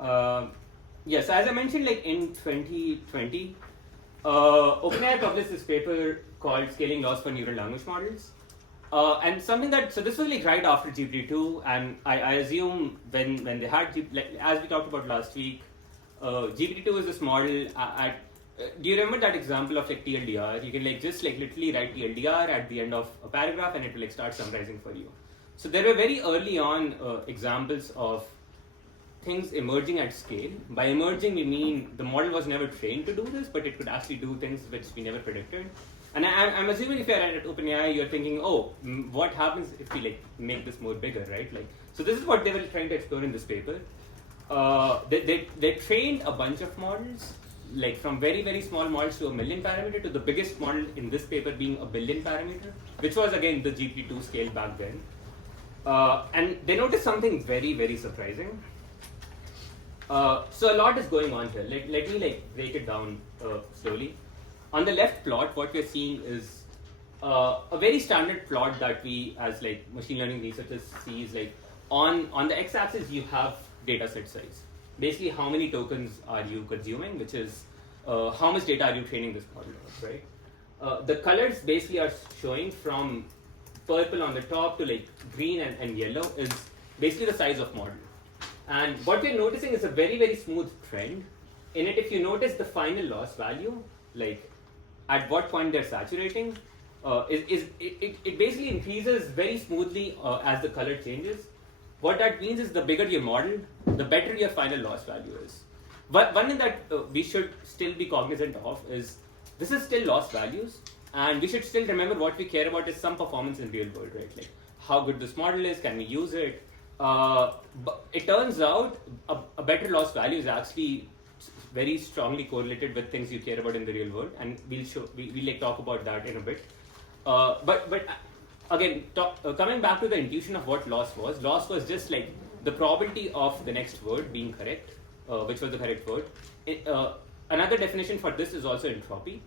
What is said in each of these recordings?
Uh, yes, as I mentioned, like in 2020, OpenAI published this paper called Scaling Laws for Neural Language Models. And something that, so this was like right after GPT-2, and I assume when they had, like, as we talked about last week, GPT-2 is this model do you remember that example of like TLDR? You can like just like literally write TLDR at the end of a paragraph and it will like start summarizing for you. So there were very early on examples of things emerging at scale. By emerging, we mean the model was never trained to do this, but it could actually do things which we never predicted. And I'm assuming if you're at OpenAI, you're thinking, oh, what happens if we like make this more bigger, right? Like, so this is what they were trying to explore in this paper. They trained a bunch of models, like from very, very small models to 1 million parameter to the biggest model in this paper being 1 billion parameter, which was again the GPT-2 scale back then. And they noticed something very, very surprising. So a lot is going on here. Let me like break it down slowly. On the left plot, what we're seeing is a very standard plot that we as like machine learning researchers see is like on the x-axis you have data set size. Basically, how many tokens are you consuming, which is how much data are you training this model on, right? The colors basically are showing from purple on the top to like green and yellow is basically the size of model. And what we're noticing is a very, very smooth trend. In it, if you notice the final loss value, like at what point they're saturating, it basically increases very smoothly as the color changes. What that means is the bigger your model, the better your final loss value is. But one thing that we should still be cognizant of is this is still loss values, and we should still remember what we care about is some performance in real world, right? Like how good this model is, can we use it? But it turns out a better loss value is actually very strongly correlated with things you care about in the real world, and we'll like talk about that in a bit. But again, coming back to the intuition of what loss was just like the probability of the next word being correct, which was the correct word. Another definition for this is also entropy.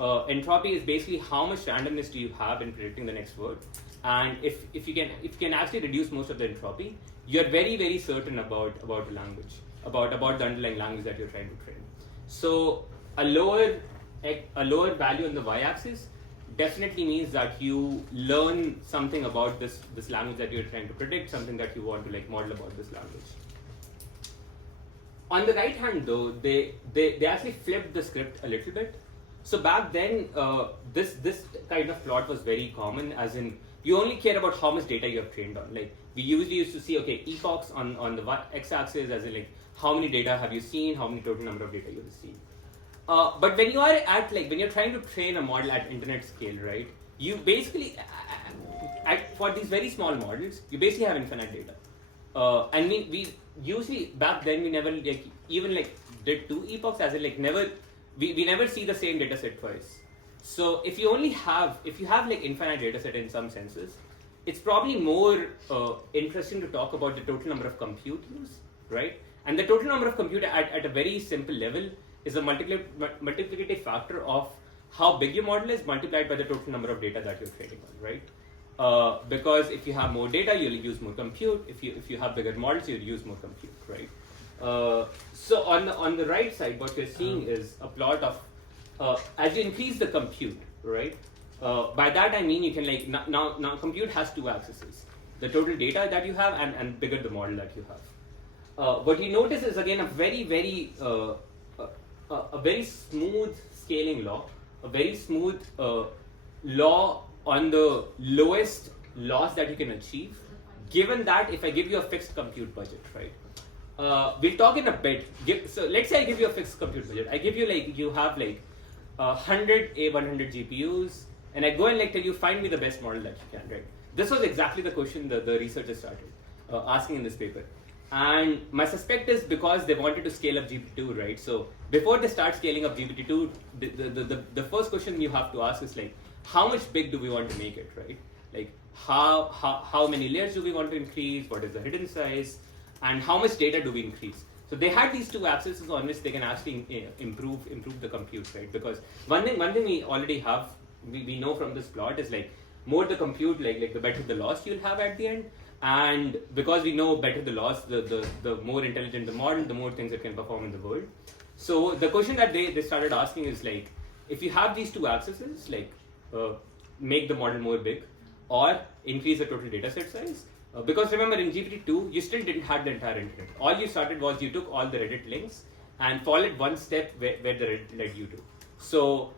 Entropy is basically how much randomness do you have in predicting the next word, and if you can actually reduce most of the entropy, you're very, very certain about the language, about the underlying language that you're trying to train. So a lower value on the y-axis definitely means that you learn something about this language that you're trying to predict, something that you want to like model about this language. On the right hand though, they actually flipped the script a little bit. So back then, this kind of plot was very common, as in you only care about how much data you have trained on. Like we usually used to see, okay, epochs on the x-axis, as in like how many data have you seen, how many total number of data you have seen. But when you are when you're trying to train a model at internet scale, right? You basically, for these very small models, you basically have infinite data. And we usually back then we never even did 2 epochs, as in we never see the same data set twice. So if you have like infinite data set in some senses, it's probably more interesting to talk about the total number of compute use, right? And the total number of compute at a very simple level is a multiplicative factor of how big your model is multiplied by the total number of data that you're training on, right? Because if you have more data, you'll use more compute. If you have bigger models, you'll use more compute, right? So on the right side, what we're seeing is a plot of as you increase the compute, right? By that I mean you can now compute has 2 axes: the total data that you have and bigger the model that you have. What you notice is again a very smooth scaling law, a very smooth law on the lowest loss that you can achieve, given that if I give you a fixed compute budget, right? We'll talk in a bit. So let's say I give you a fixed compute budget. I give you you have 100 A100 GPUs, and I go and tell you find me the best model that you can, right? This was exactly the question the researchers started asking in this paper. And my suspect is because they wanted to scale up GPT-2, right? So before they start scaling up GPT-2, the first question you have to ask is how much big do we want to make it, right? How many layers do we want to increase? What is the hidden size? And how much data do we increase? So they had these 2 axes on which they can actually improve the compute, right? Because one thing we already have, we know from this plot is more the compute, the better the loss you'll have at the end. And because we know better the laws, the more intelligent the model, the more things it can perform in the world. So the question that they started asking is like, if you have these two axes, like make the model more big or increase the total data set size. Because remember, in GPT-2, you still didn't have the entire internet. All you started was you took all the Reddit links and followed one step where the Reddit led you to. So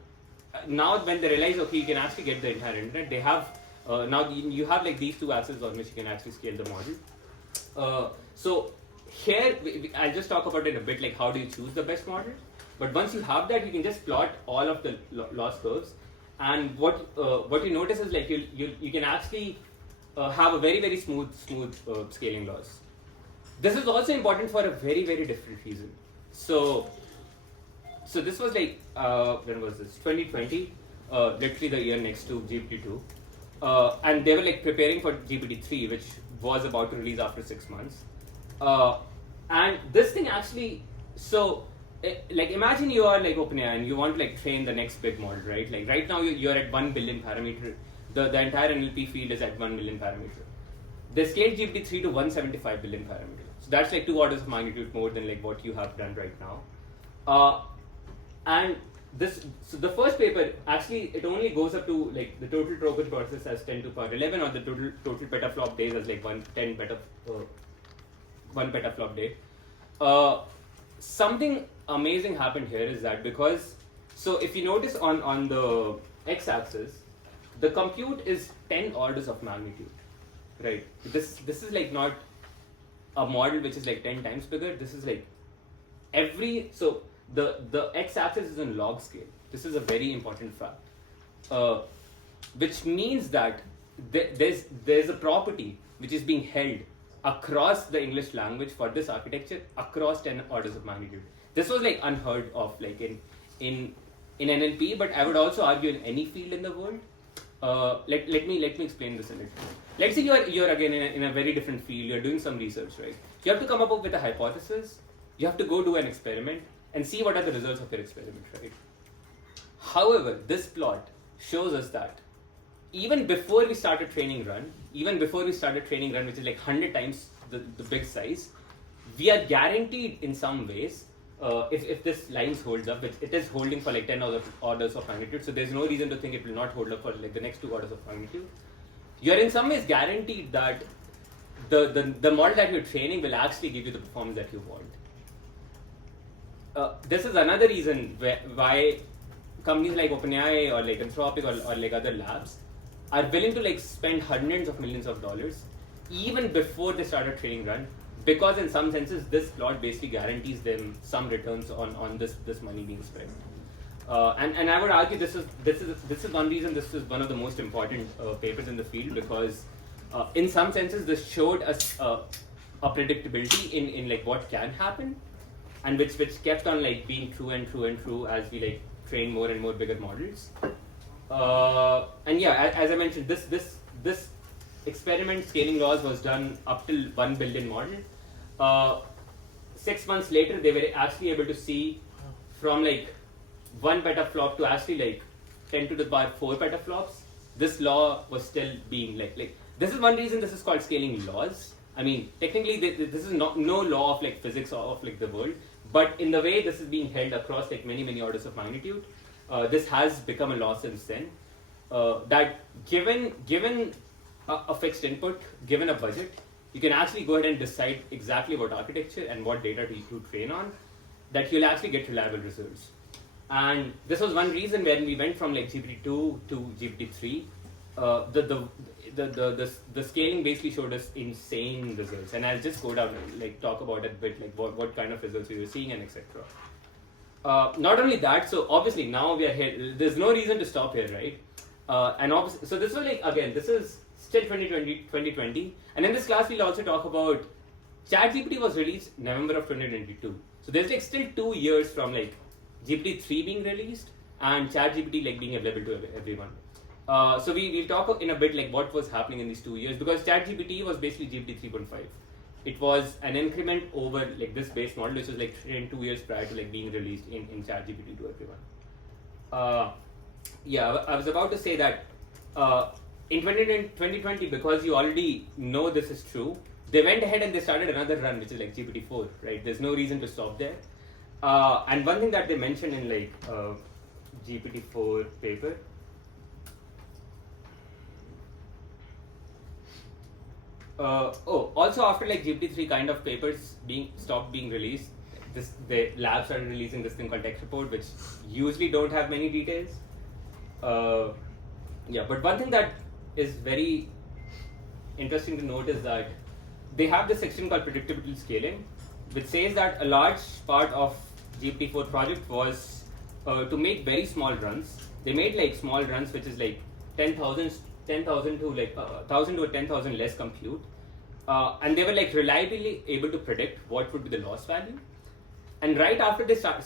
now when they realize, okay, you can actually get the entire internet, they have, now you have like these two axes on which you can actually scale the model. So here, I'll just talk about it in a bit, like how do you choose the best model. But once you have that, you can just plot all of the loss curves. And what you notice is like you can actually have a very smooth scaling loss. This is also important for a very different reason. So this was like when was this? 2020, literally the year next to GPT-2, and they were like preparing for GPT-3, which was about to release after 6 months. And this thing actually, like imagine you are like OpenAI and you want to like train the next big model, right? Like right now you're at 1 billion parameter. The entire NLP field is at 1 million parameter. They scaled GPT-3 to 175 billion parameter. So that's like 2 orders of magnitude more than like what you have done right now. And so the first paper, actually it only goes up to like the total token process as 10 to the power 11, or the total petaflop days as like 1 petaflop day. Something amazing happened here is that because, so if you notice on the x-axis, the compute is 10 orders of magnitude, right? This is like not a model which is like 10 times bigger. This is like so the x-axis is in log scale. This is a very important fact, which means that there's a property which is being held across the English language for this architecture across 10 orders of magnitude. This was like unheard of like in NLP, but I would also argue in any field in the world. Let me explain this a little. Let's say you're again in a very different field. You're doing some research, right? You have to come up with a hypothesis. You have to go do an experiment and see what are the results of your experiment, right? However, this plot shows us that even before we started training run, which is like 100 times the big size, we are guaranteed in some ways, if this lines holds up, which it is holding for like 10 orders of magnitude, so there's no reason to think it will not hold up for like the next 2 orders of magnitude. You're in some ways guaranteed that the model that you're training will actually give you the performance that you want. This is another reason why companies like OpenAI or like Anthropic or like other labs are willing to like spend hundreds of millions of dollars even before they start a training run, because in some senses this plot basically guarantees them some returns on this money being spent. And I would argue this is one reason this is one of the most important papers in the field, because in some senses this showed us a predictability in like what can happen, and which kept on like being true and true as we like train more and more bigger models. And yeah, as I mentioned, this experiment scaling laws was done up till 1 billion model. 6 months later, they were actually able to see from like 1 petaflop to actually like 10 to the power 4 petaflops. This law was still being like this is one reason this is called scaling laws. I mean, technically this is no law of like physics or of like the world, but in the way this is being held across like many orders of magnitude, this has become a law since then. That given a fixed input, given a budget, you can actually go ahead and decide exactly what architecture and what data to train on, that you'll actually get reliable results. And this was one reason when we went from like GPT-2 to GPT-3, the scaling basically showed us insane results. And I'll just go down and like talk about it a bit, like what kind of results we were seeing and etc. Not only that, so obviously now we are here. There's no reason to stop here, right? And obviously, so this was like, again, this is still 2020, and in this class we'll also talk about ChatGPT was released November of 2022. So there's like still 2 years from like GPT-3 being released and ChatGPT like being available to everyone. So we'll talk in a bit like what was happening in these 2 years, because ChatGPT was basically GPT 3.5. It was an increment over like this base model, which was like trained 2 years prior to like being released in ChatGPT to everyone. Yeah, I was about to say that in 2020, because you already know this is true, they went ahead and they started another run, which is like GPT-4, right? There's no reason to stop there. And one thing that they mentioned in like GPT-4 paper, also after like GPT-3 kind of papers stopped being released, the lab started releasing this thing called text report, which usually don't have many details. But one thing that is very interesting to note is that they have this section called predictable scaling, which says that a large part of GPT-4 project was to make very small runs. They made like small runs, which is like 10,000 to like 1,000 to 10,000 less compute, and they were like reliably able to predict what would be the loss value. And right after they start,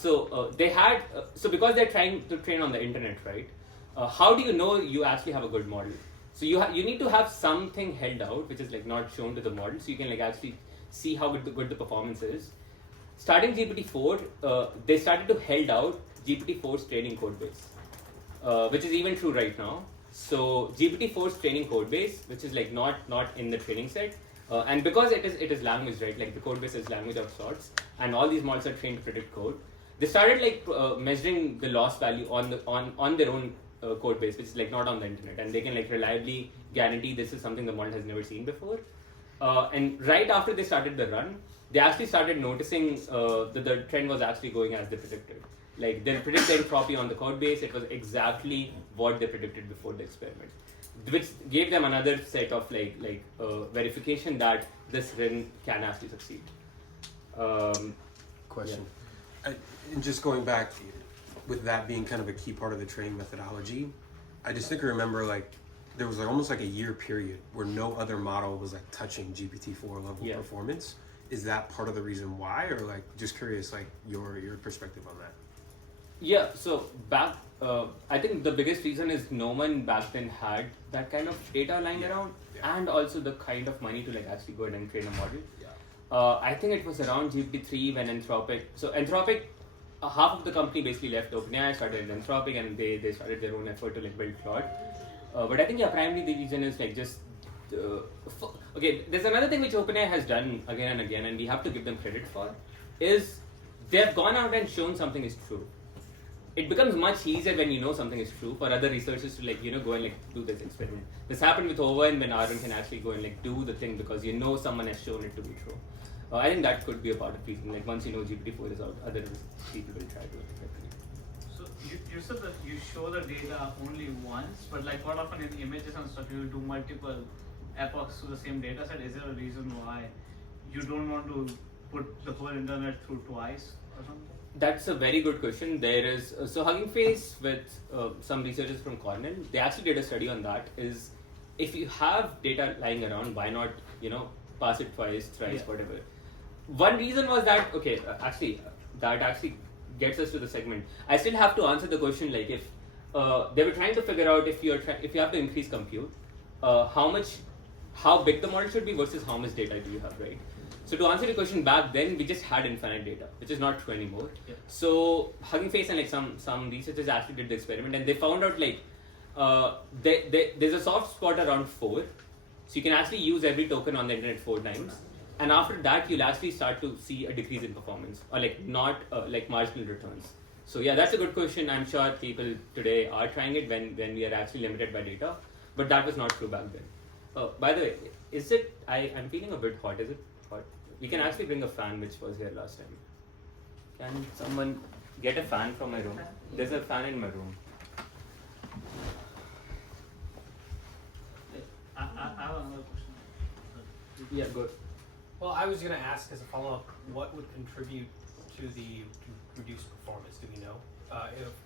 they had because they're trying to train on the internet, right? How do you know you actually have a good model? So you need to have something held out, which is like not shown to the model, so you can like actually see how good the performance is. Starting GPT-4, they started to held out GPT-4's training code base, which is even true right now. So GPT-4's training code base, which is like not in the training set, and because it is language, right? Like the code base is language of sorts, and all these models are trained to predict code. They started like measuring the loss value on their own code base, which is like not on the internet, and they can like reliably guarantee this is something the model has never seen before. And right after they started the run, they actually started noticing that the trend was actually going as they predicted. Like they predicted the entropy on the code base, it was exactly what they predicted before the experiment, which gave them another set of like verification that this run can actually succeed. Question. Yeah. And just going back, with that being kind of a key part of the training methodology, I distinctly remember like there was like almost like a year period where no other model was like touching GPT-4 level performance. Is that part of the reason why, or like just curious like your perspective on that? Yeah, so back, I think the biggest reason is no one back then had that kind of data lying around, and also the kind of money to like actually go ahead and train a model. I think it was around GPT-3 when Anthropic, half of the company basically left OpenAI, started Anthropic, and they started their own effort to like build Claude. But I think primarily the reason is like just okay. There's another thing which OpenAI has done again and again, and we have to give them credit for, is they have gone out and shown something is true. It becomes much easier when you know something is true for other researchers to like go and like do this experiment. This happened with Owen when Arun can actually go and like do the thing because someone has shown it to be true. I think that could be a part of the reason. Like once you know GPT-4 is out, other people will try to replicate. So you said that you show the data only once, but like quite often in images and stuff you do multiple epochs to the same data set. Is there a reason why you don't want to put the whole internet through twice or something? That's a very good question. There is so Hugging Face with some researchers from Cornell, they actually did a study on that. Is if you have data lying around, why not pass it twice, thrice, whatever. One reason was that that actually gets us to the segment. I still have to answer the question like if they were trying to figure out if you have to increase compute, how big the model should be versus how much data do you have, right? So to answer the question, back then we just had infinite data, which is not true anymore. Yeah. So Hugging Face and like some researchers actually did the experiment, and they found out like there's a soft spot around 4, so you can actually use every token on the internet 4 times, and after that you'll actually start to see a decrease in performance or like not like marginal returns. So yeah, that's a good question. I'm sure people today are trying it when we are actually limited by data, but that was not true back then. By the way, is it? I'm feeling a bit hot. Is it hot? We can actually bring a fan, which was here last time. Can someone get a fan from my room? There's a fan in my room. I have another question. Yeah, good. Well, I was going to ask as a follow-up, what would contribute to reduced performance? Do we know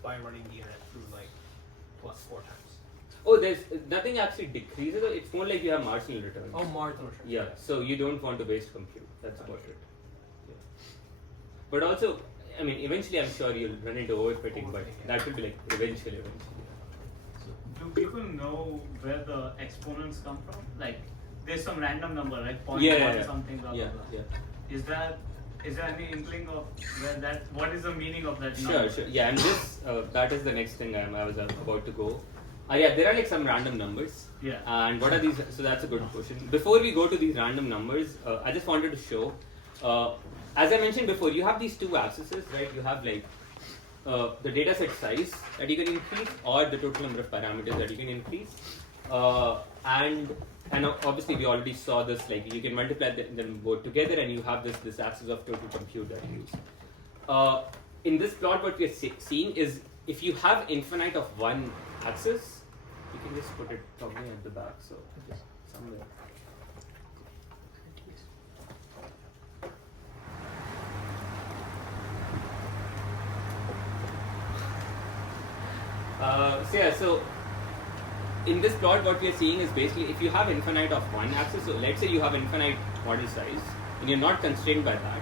by running the internet through like plus 4 times? Oh, there's nothing actually decreases. It's more like you have marginal returns. Oh, marginal returns. Yeah, so you don't want to waste compute. That's about it. Yeah. But also, I mean, eventually I'm sure you'll run into overfitting, but that will be like eventually. So do people know where the exponents come from? Like, there's some random number, like 0.1 or something, blah, blah, blah. Is there any inkling of where what is the meaning of that number? Sure. Yeah, and that is the next thing I was about to go. Yeah, there are like some random numbers. Yeah. And what are these? So that's a good question. Before we go to these random numbers, I just wanted to show, as I mentioned before, you have these two axes, right? You have like the data set size that you can increase, or the total number of parameters that you can increase. And obviously we already saw this, like you can multiply them both together and you have this axis of total compute that you use. In this plot, what we are seeing is if you have infinite of one axis, you can just put it somewhere at the back, so just somewhere. So in this plot, what we are seeing is basically if you have infinite of one axis, so let's say you have infinite model size and you're not constrained by that.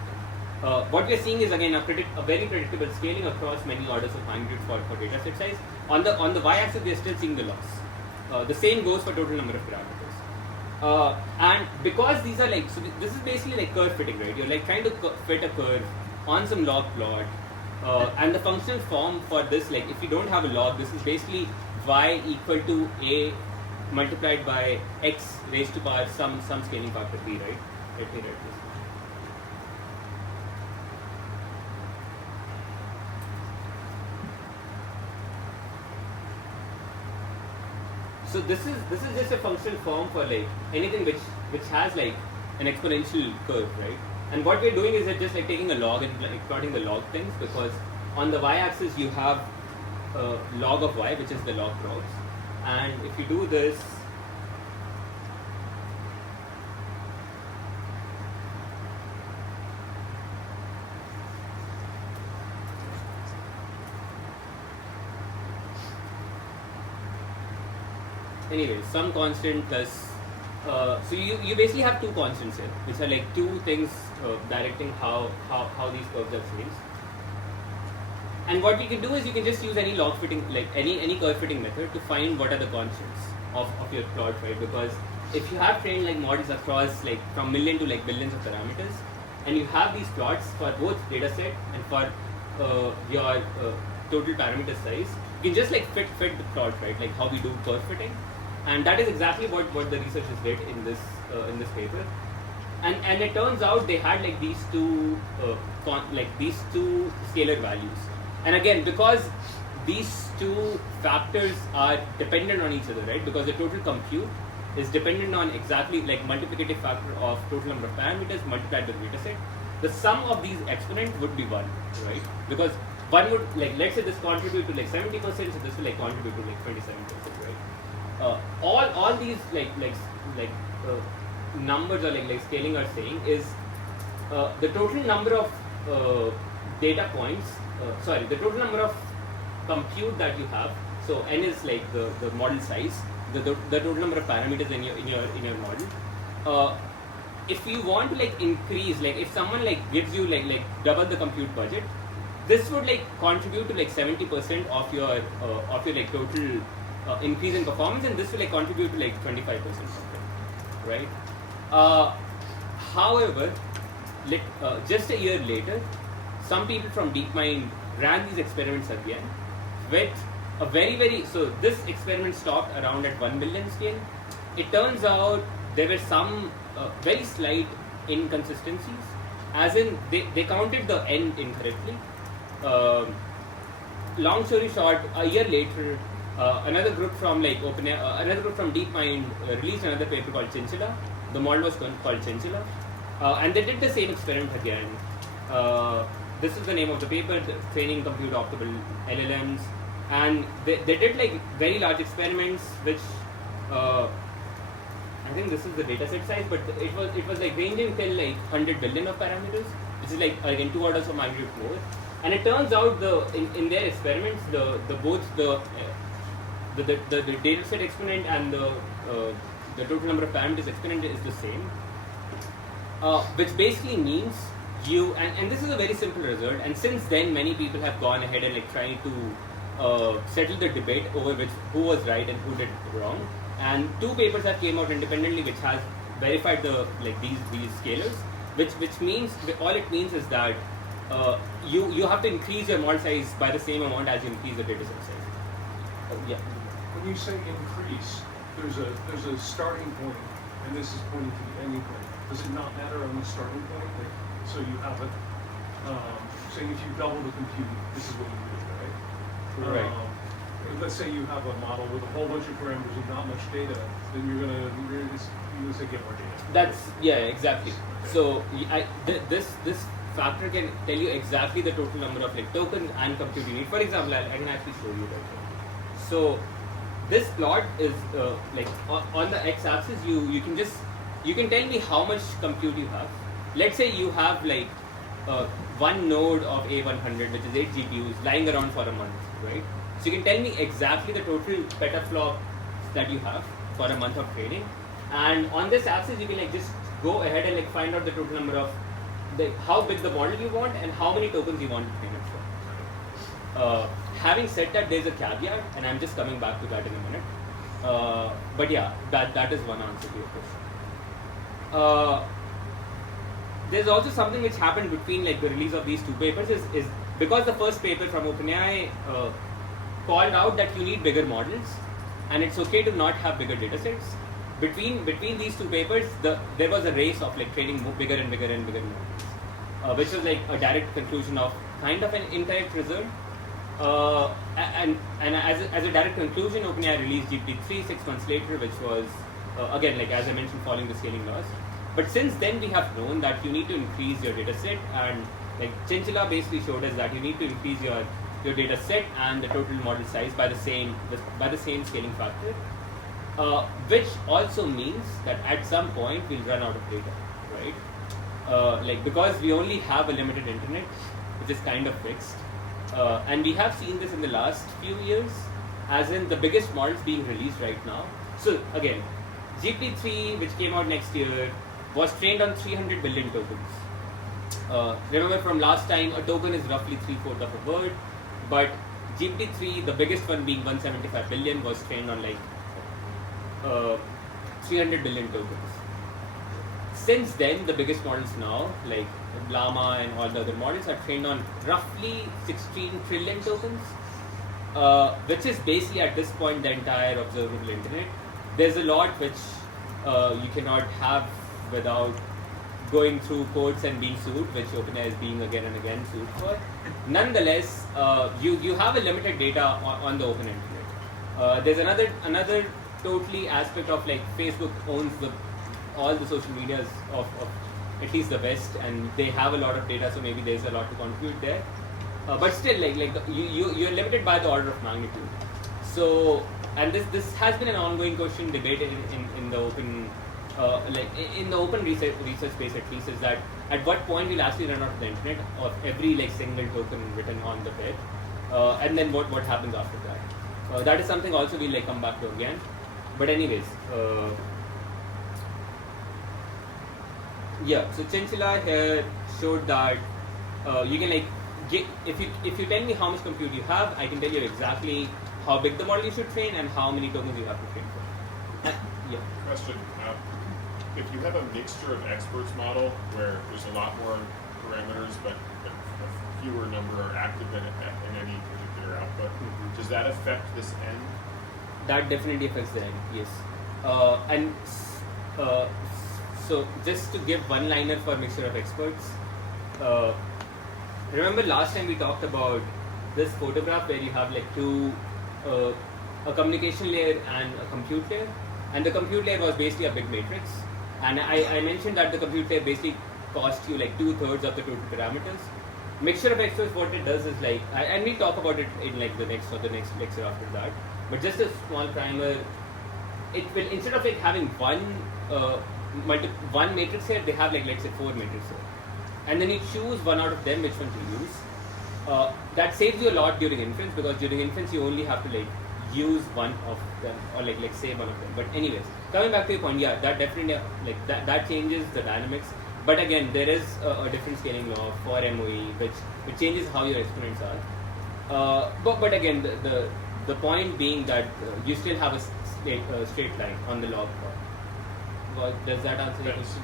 What we are seeing is again a very predictable scaling across many orders of magnitude for data set size. On the y-axis, we are still seeing the loss. The same goes for total number of parameters. And because these are like, so this is basically like curve fitting, right? You're like trying to fit a curve on some log plot. And the functional form for this, like if you don't have a log, this is basically y equal to a multiplied by x raised to power some scaling factor b, right? Let me write this. So this is just a functional form for like anything which has like an exponential curve, right? And what we're doing is that just like taking a log and like plotting the log things, because on the y-axis you have log of y, which is the log props, and if you do this, anyway, some constant plus. So you basically have two constants here, which are like two things directing how these curves are changed. And what we can do is you can just use any log fitting, like any curve fitting method to find what are the constants of your plot, right? Because if you have trained like models across like from million to like billions of parameters, and you have these plots for both data set and for your total parameter size, you can just like fit the plot, right? Like how we do curve fitting. And that is exactly what the researchers did in this paper, and it turns out they had like these two scalar values, and again because these two factors are dependent on each other, right? Because the total compute is dependent on exactly like multiplicative factor of total number of parameters multiplied by the data set. The sum of these exponents would be 1, right? Because one would like, let's say this contribute to like 70%, so this will like contribute to like 27%, right? All these numbers or like scaling are saying is the total number of data points. The total number of compute that you have. So n is like the model size, the total number of parameters in your model. If you want to like increase, like if someone like gives you like double the compute budget, this would like contribute to like 70% of your like total increase in performance, and this will like contribute to like 25% something, right? However, just a year later, some people from DeepMind ran these experiments again with a very so this experiment stopped around at 1 billion scale. It turns out there were some very slight inconsistencies, as in they counted the n incorrectly. Long story short, a year later, another group from like another group from DeepMind released another paper called Chinchilla. The model was called Chinchilla, and they did the same experiment again. This is the name of the paper: Training Compute Optimal LLMs, and they did like very large experiments, which I think this is the data set size, but it was like ranging till like 100 billion of parameters, which is like again 2 orders of magnitude more. And it turns out in their experiments both the data set exponent and the total number of parameters exponent is the same, which basically means and this is a very simple result. And since then, many people have gone ahead and like trying to settle the debate over who was right and who did wrong. And 2 papers have came out independently, which has verified these scalars, which means all it means is that you have to increase your model size by the same amount as you increase the data set size. Yeah. when you say increase, there's a starting point, and this is pointing to the ending point. Does it not matter on the starting point? Like, so you have it, saying if you double the compute, this is what you do, right? Right. Let's say you have a model with a whole bunch of parameters and not much data, then you're gonna say get more data. That's exactly. So this factor can tell you exactly the total number of like tokens and compute you need. For example, I can actually show you that. So this plot is like on the x-axis. You can tell me how much compute you have. Let's say you have like one node of A100, which is 8 GPUs lying around for a month, right? So you can tell me exactly the total petaflops that you have for a month of training, and on this axis you can like just go ahead and like find out the total number of how big the model you want and how many tokens you want to train it for. Having said that, there's a caveat, and I'm just coming back to that in a minute. But yeah, that is one answer to your question. There's also something which happened between like the release of these two papers is because the first paper from OpenAI called out that you need bigger models and it's okay to not have bigger data sets. Between these two papers, there was a race of like training bigger and bigger and bigger models, which was like a direct conclusion of kind of an incorrect result. And as a direct conclusion, OpenAI released GPT3 6 months later, which was again, like as I mentioned, following the scaling laws. But since then, we have known that you need to increase your data set, and like Chinchilla basically showed us that you need to increase your data set and the total model size by the same scaling factor, which also means that at some point we'll run out of data, right? Like because we only have a limited internet, which is kind of fixed, and we have seen this in the last few years, as in the biggest models being released right now. So again, GPT3, which came out next year, was trained on 300 billion tokens. Remember from last time, a token is roughly 3/4 of a word, but GPT3, the biggest one being 175 billion, was trained on like 300 billion tokens. Since then, the biggest models now, like Llama and all the other models, are trained on roughly 16 trillion tokens, which is basically at this point the entire observable internet. There's a lot which you cannot have without going through courts and being sued, which OpenAI is being again and again sued for. Nonetheless, you have a limited data on the open internet. There's another totally aspect of like Facebook owns all the social medias of at least the West, and they have a lot of data, so maybe there's a lot to contribute there. But still, you're limited by the order of magnitude. So, and this has been an ongoing question debated in the open. In the open research space at least, is that at what point we'll actually run out of the internet of every like single token written on the web, and then what happens after that. That is something also we'll like come back to again. But anyways, yeah. So Chinchilla here showed that you can like if you tell me how much compute you have, I can tell you exactly how big the model you should train and how many tokens you have to train for. Yeah. Question. If you have a mixture of experts model where there's a lot more parameters but a fewer number are active in any particular output, does that affect this end? That definitely affects the end, yes. So just to give one liner for mixture of experts, remember last time we talked about this photograph where you have like a communication layer and a compute layer, and the compute layer was basically a big matrix. And I mentioned that the compute layer basically costs you like 2/3 of the total parameters. Mixture of experts, what it does is like, and we talk about it in like the next lecture after that. But just a small primer, it will, instead of like having one matrix here, they have like let's say 4 matrices, and then you choose one out of them which one to use. That saves you a lot during inference, because during inference you only have to like use one of them or like save one of them. But anyways, coming back to your point, yeah, that definitely like that changes the dynamics. But again, there is a different scaling law for MOE which changes how your experiments are. But again, the point being that you still have a straight line on the log part. Does that answer your question?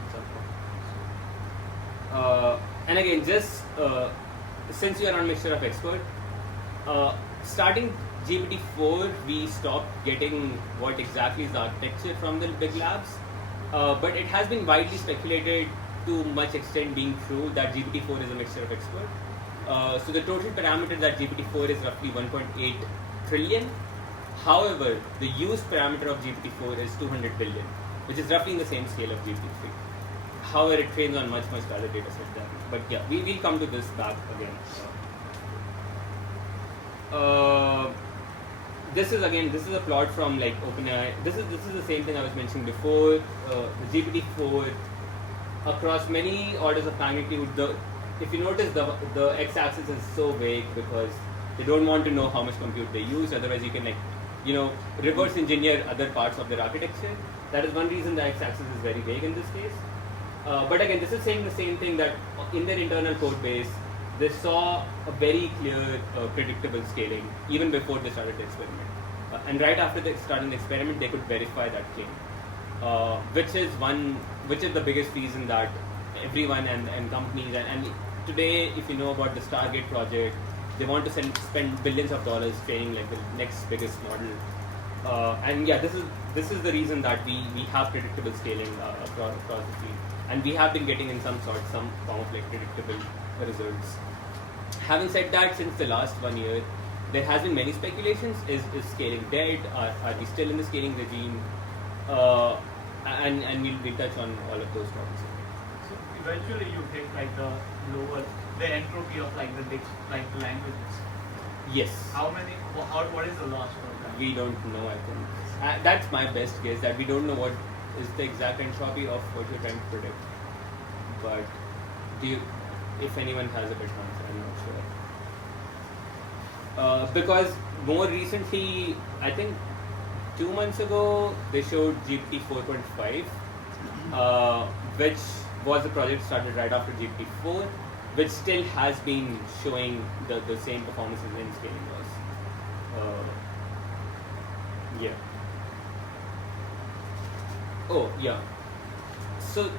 And again, just since you are on mixture of expert, starting GPT-4, we stopped getting what exactly is the architecture from the big labs, but it has been widely speculated to much extent being true that GPT-4 is a mixture of expert. So the total parameter that GPT-4 is roughly 1.8 trillion. However, the used parameter of GPT-4 is 200 billion, which is roughly in the same scale of GPT-3. However, it trains on much larger data set than. But yeah, we will come to this back again. This is a plot from like OpenAI. This is the same thing I was mentioning before. The GPT-4 across many orders of magnitude. If you notice, the x-axis is so vague because they don't want to know how much compute they use. Otherwise, you can reverse engineer other parts of their architecture. That is one reason the x-axis is very vague in this case. But again, this is saying the same thing, that in their internal code base, they saw a very clear, predictable scaling even before they started the experiment. And right after they started the experiment, they could verify that claim, which is the biggest reason that everyone and companies and today, if you know about the Stargate project, they want to spend billions of dollars training like the next biggest model. And yeah, this is the reason that we have predictable scaling across the field, and we have been getting in some form of like predictable results. Having said that, since the last 1 year, there has been many speculations. Is scaling dead? Are we still in the scaling regime? And we'll touch on all of those topics. So eventually you hit like the entropy of like the languages. Yes. What is the loss for that? We don't know, I think. That's my best guess, that we don't know what is the exact entropy of what you're trying to predict. But if anyone has a better answer, I'm not sure. Because more recently, I think 2 months ago, they showed GPT 4.5, which was a project started right after GPT 4, which still has been showing the same performances in scaling loss. Yeah. Oh, yeah. So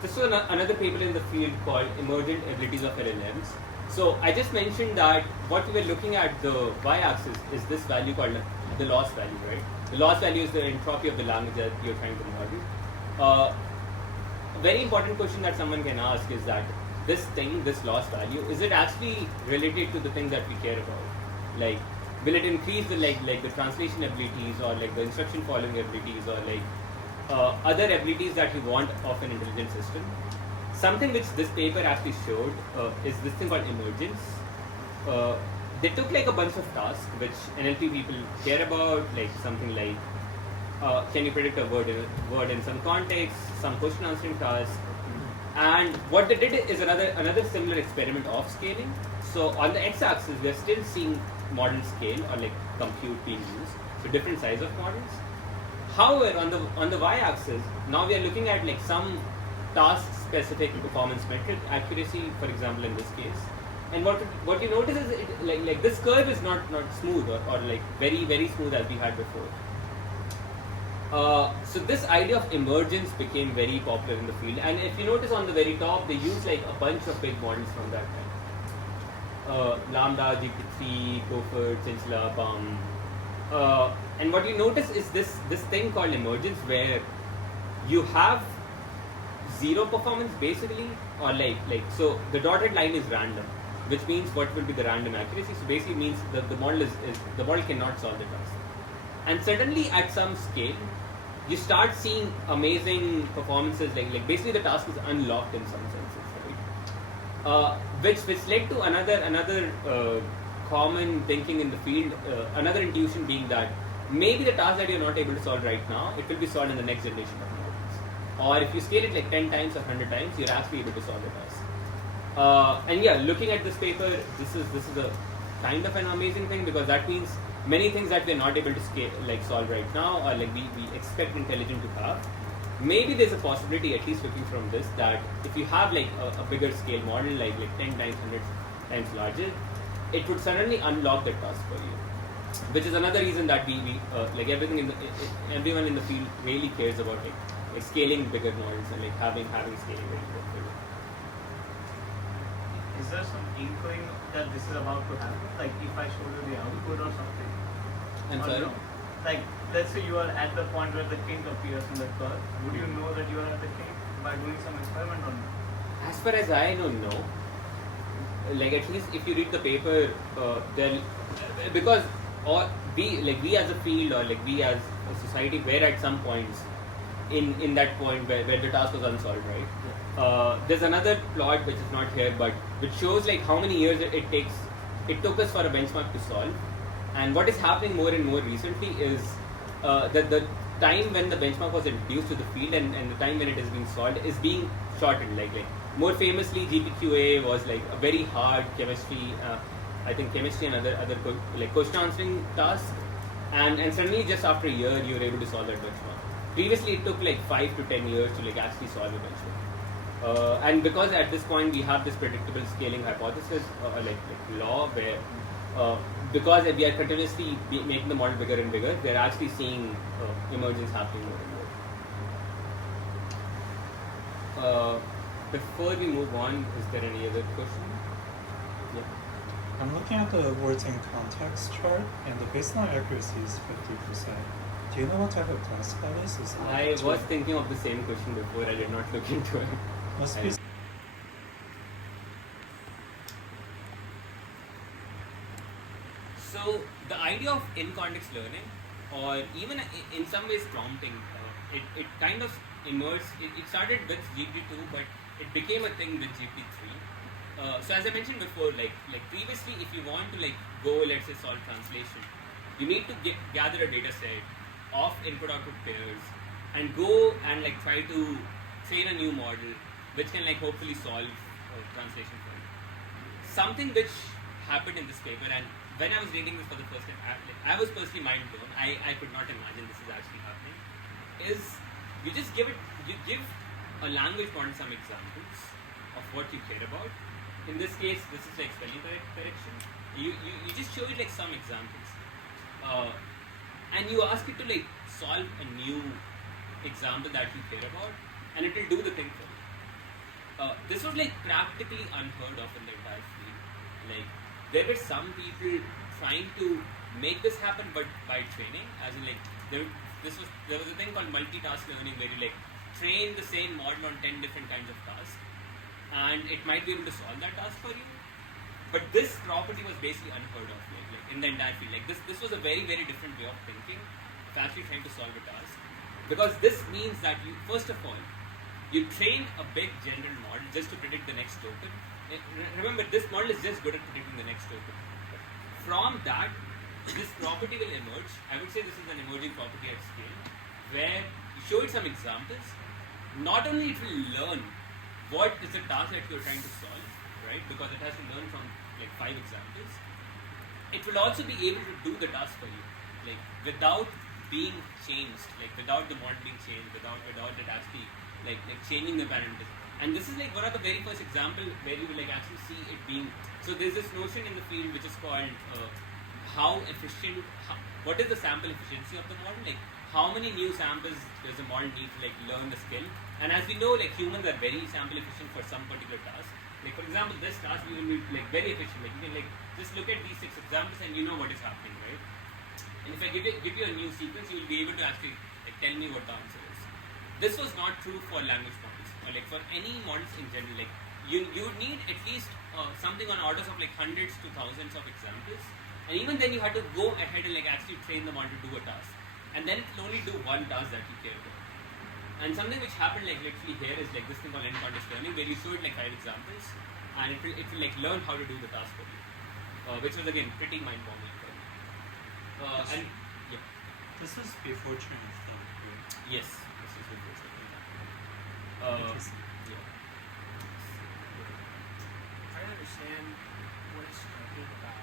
this was another paper in the field called Emergent Abilities of LLMs. So I just mentioned that what we were looking at, the y-axis, is this value called the loss value, right? The loss value is the entropy of the language that you're trying to model. A very important question that someone can ask is that this loss value, is it actually related to the thing that we care about? Like, will it increase the the translation abilities, or like the instruction following abilities, or like other abilities that you want of an intelligent system? Something which this paper actually showed is this thing called emergence. They took like a bunch of tasks which NLP people care about, like something like can you predict a word in some context, some question answering task. And what they did is another similar experiment of scaling. So on the x-axis, we are still seeing model scale, or like compute being used, so different size of models. However, on the y-axis, now we are looking at like some task-specific performance metric, accuracy, for example, in this case. And what you notice is like this curve is not smooth or like very very smooth as we had before. So this idea of emergence became very popular in the field, and if you notice on the very top, they use like a bunch of big models from that time. Lambda, GPT3, Gopher, Chinchilla, Palm. And what you notice is this thing called emergence, where you have zero performance basically, or like so the dotted line is random, which means what will be the random accuracy. So basically means that the model the model cannot solve the task. And suddenly at some scale, you start seeing amazing performances, like basically the task is unlocked in some senses, right? Which led to another common thinking in the field, another intuition being that maybe the task that you're not able to solve right now, it will be solved in the next generation of models. Or if you scale it like 10 times or 100 times, you're actually able to solve the task. And yeah, looking at this paper, this is a kind of an amazing thing, because that means many things that we're not able to solve right now, or like we expect intelligent to have. Maybe there's a possibility, at least looking from this, that if you have like a bigger scale model, like 10 times, 100 times larger, it would suddenly unlock the task for you. Which is another reason that we like everyone in the field really cares about like scaling bigger models and like having scaling very good. Is there some inkling that this is about to happen? Like if I show you the output or something? I'm Or sorry? no? Like, let's say you are at the point where the kink appears in the curve. Would you know that you are at the kink by doing some experiment or no? As far as I don't know, like at least if you read the paper, then because or we as a field or like we as a society were at some points in that point where the task was unsolved, right? There's another plot which is not here, but which shows like how many years it took us for a benchmark to solve, and what is happening more and more recently is that the time when the benchmark was introduced to the field and the time when it is being solved is being shortened. Like more famously, GPQA was like a very hard chemistry. I think chemistry and other question answering tasks, and suddenly just after a year you were able to solve that benchmark. Previously, it took like 5 to 10 years to like actually solve a benchmark. And because at this point we have this predictable scaling hypothesis, like law, where because we are continuously making the model bigger and bigger, they're actually seeing emergence happening more and more. Before we move on, is there any other question? Yeah. I'm looking at the words in context chart, and the baseline accuracy is 50%. Do you know what type of task that is? Is it I was thinking of the same question before. I did not look into it. must be So the idea of in-context learning, or even in some ways prompting, it kind of emerged. It started with GPT2, but it became a thing with GPT3. So as I mentioned before, like previously, if you want to like go, let's say, solve translation, you need to gather a data set of input-output pairs and go and like try to train a new model which can like hopefully solve translation for you. Something which happened in this paper, and when I was reading this for the first time, I was personally mind blown. I could not imagine this is actually happening. Is you give a language model some examples of what you care about. In this case, this is like spelling correction. You just show it like some examples, and you ask it to like solve a new example that you care about, and it will do the thing for you. This was like practically unheard of in the entire field. Like there were some people trying to make this happen, but by training, as in like there was a thing called multitask learning where you like train the same model on 10 different kinds of tasks, and it might be able to solve that task for you. But this property was basically unheard of, like in the entire field. Like this was a very, very different way of thinking of actually trying to solve a task, because this means that you first of all you train a big general model just to predict the next token. Remember, this model is just good at predicting the next token. From that, this property will emerge. I would say this is an emerging property at scale, where you show it some examples. Not only it will learn what is the task that you're trying to solve, right? Because it has to learn from like 5 examples. It will also be able to do the task for you, like without being changed, like without the model being changed, without it actually like changing the parameters. And this is like one of the very first example where you will like actually see it being. So there's this notion in the field which is called what is the sample efficiency of the model? Like how many new samples does the model need to like learn the skill? And as we know, like humans are very sample efficient for some particular task. Like for example, this task we will be like very efficient. Like you can like just look at these 6 examples and you know what is happening, right? And if I give you a new sequence, you will be able to actually like tell me what the answer is. This was not true for language models, or like for any models in general. Like you need at least something on orders of like hundreds to thousands of examples, and even then you had to go ahead and like actually train the model to do a task, and then it will only do one task that you care about. And something which happened like literally here is like this thing called in-context learning, where you show it like 5 examples, and it will like learn how to do the task for you, which was again pretty mind-boggling for me. And yeah, this is before training flow, right? yes, this is before training. Interesting. Yeah. Trying to understand what is striking about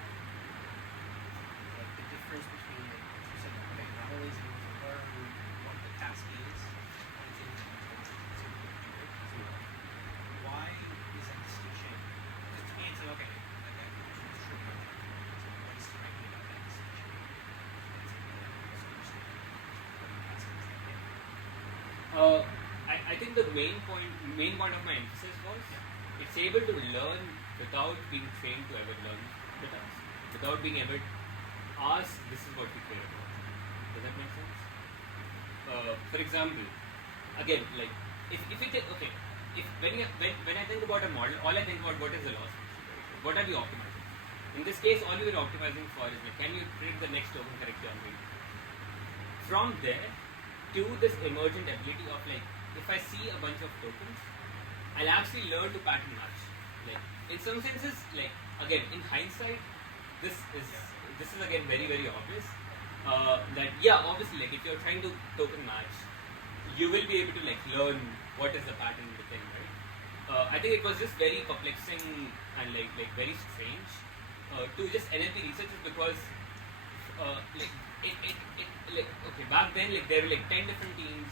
like the difference between like you said, okay, not only is it able to learn what the task is, but it's able to do it. Why is that distinction? Because to me it's like, okay, like it's true. What is striking about that distinction? I think the main point of my emphasis was it's able to learn without being trained to ever learn the task, without being ever ask, this is what we care about. Does that make sense? For example, again, like if you take, okay, if when I think about a model, all I think about what is the loss function, right? What are we optimizing? In this case, all we were optimizing for is like, can you predict the next token correctly on read? From there to this emergent ability of like, if I see a bunch of tokens, I'll actually learn to pattern match. Like in some senses, like again, in hindsight, this is again very obvious. That yeah, obviously, like if you're trying to token match, you will be able to like learn what is the pattern in the thing, right? I think it was just very perplexing and like very strange to just NLP researchers because like like okay, back then like there were like 10 different teams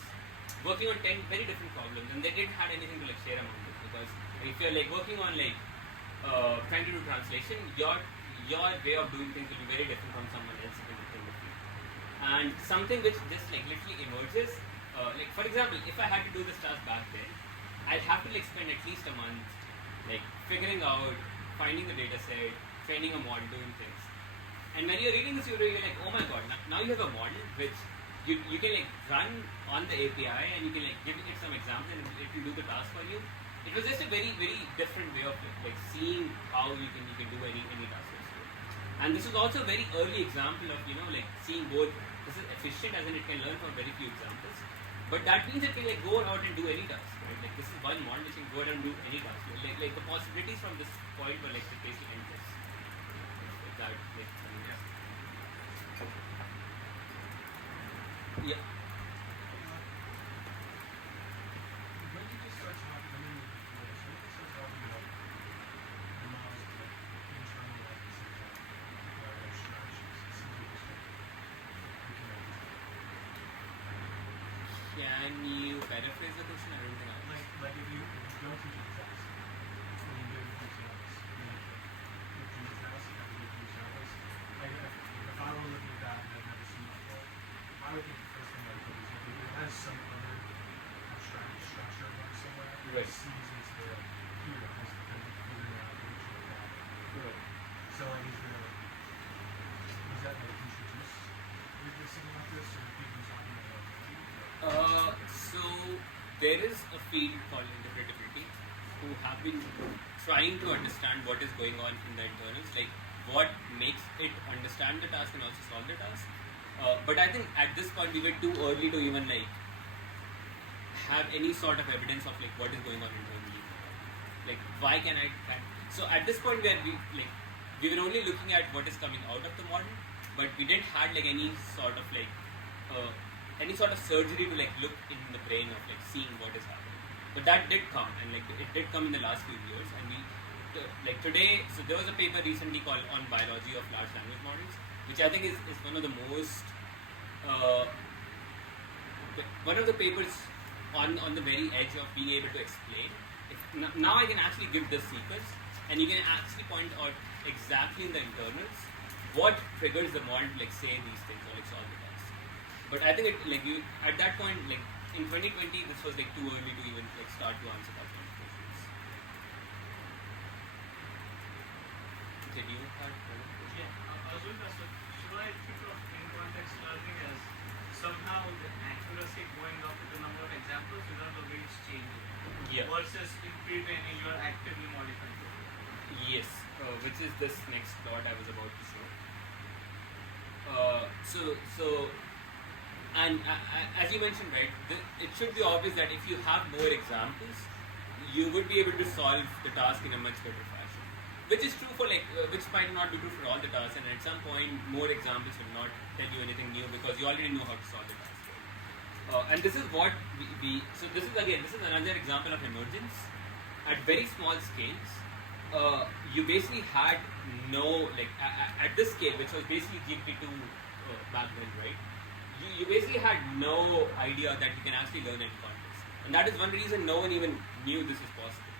working on 10 very different problems, and they didn't have anything to like share among them, because if you're like working on like trying to do translation, your way of doing things will be very different from someone else's thing with you. And something which just like literally emerges, like for example, if I had to do this task back then, I'd have to like spend at least a month like figuring out, finding the data set, training a model, doing things. And when you're reading this, you're like, oh my god, now you have a model which you can like run on the API, and you can like give it some examples and it will do the task for you. It was just a very different way of like seeing how you can do any task. And this was also a very early example of like seeing both this is efficient as in it can learn from very few examples, but that means it can like go out and do any task, right? Like this is one model which can go out and do any task. Like the possibilities from this point were like basically endless. That like yeah. When did you start talking? I mean, when did you start talking about the models like internal like this abstractions? It seems like you start looking at Can you paraphrase the question? I don't think I like if you go through the task and you give examples, do the task and you give examples. Like if I were looking at that and I'd never seen it before, I would think the first thing I would do is if it has some other abstract structure going somewhere, Right. it sees it's there here as figuring out the original problem. Right. So like is that like introduced with this thing like this, or people talking about So there is a field called interpretability who have been trying to understand what is going on in the internals, like what makes it understand the task and also solve the task. But I think at this point we were too early to even like have any sort of evidence of like what is going on internally. Like why can I? So at this point where we were only looking at what is coming out of the model, but we didn't had like any sort of like any sort of surgery to like look in the brain of like seeing what is happening. But that did come, and like it did come in the last few years, and we like today. So there was a paper recently called on biology of large language models, which I think is one of the most one of the papers on the very edge of being able to explain. Now I can actually give this sequence, and you can actually point out exactly in the internals what triggers the model to like say these things or like solve the task. But I think it like you at that point, like in 2020, this was like too early to even like start to answer that kind of questions. Did you have? Yeah, I was going to ask, should I think of in-context learning as somehow the accuracy going up with the number of examples without the way it's changing? Yeah. Versus in pre-training, you are actively modifying it. Yes, which is this next plot I was about to show. And as you mentioned, right, it should be obvious that if you have more examples, you would be able to solve the task in a much better fashion. Which is true for like, which might not be true for all the tasks, and at some point, more examples will not tell you anything new because you already know how to solve the task. And this is what so this is another example of emergence. At very small scales, you basically had no, like, at this scale, which was basically GPT-2 back then, right? You basically had no idea that you can actually learn in context. And that is one reason no one even knew this is possible.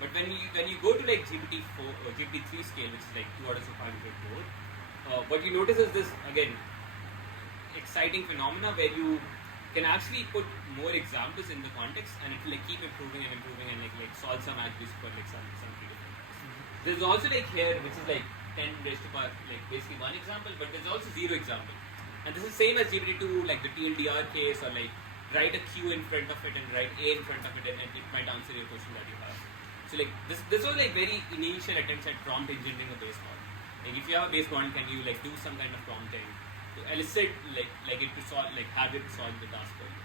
But when you go to like GPT-4 or GPT-3 scale, which is like 2 orders of magnitude more, what you notice is this, again, exciting phenomena where you can actually put more examples in the context, and it will like keep improving and like solve some attributes for like some different tasks. There's also like here, which is like 10 raised to power, like basically one example, but there's also 0 example. And this is same as GPT-2, like the TLDR case, or like write a Q in front of it and write A in front of it, and it might answer your question that you have. So like this was like very initial attempts at prompt engineering a base model. Like if you have a base model, can you like do some kind of prompting to elicit like it to solve, like have it solve the task for you?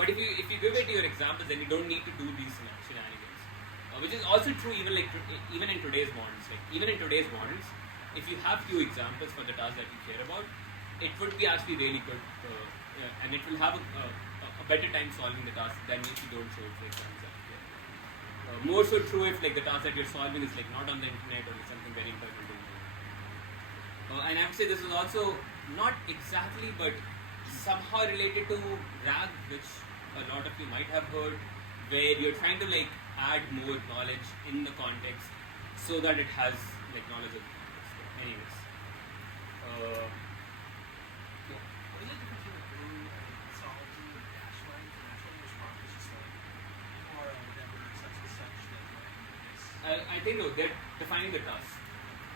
But if you give it your examples, then you don't need to do these shenanigans, which is also true even even in today's models. Like even in today's models, if you have few examples for the task that you care about, it would be actually really good, and it will have a better time solving the task than if you don't show it for examples that you care about. More so true if like the task that you're solving is like not on the internet or something very important to you. And I would say this is also not exactly, but somehow related to RAG, which a lot of you might have heard, where you're trying to like add more knowledge in the context so that it has like knowledge of the context. So anyways, What is the difference between solving the dash line and natural response is just like or whatever such and such that like I think no, they're defining the task.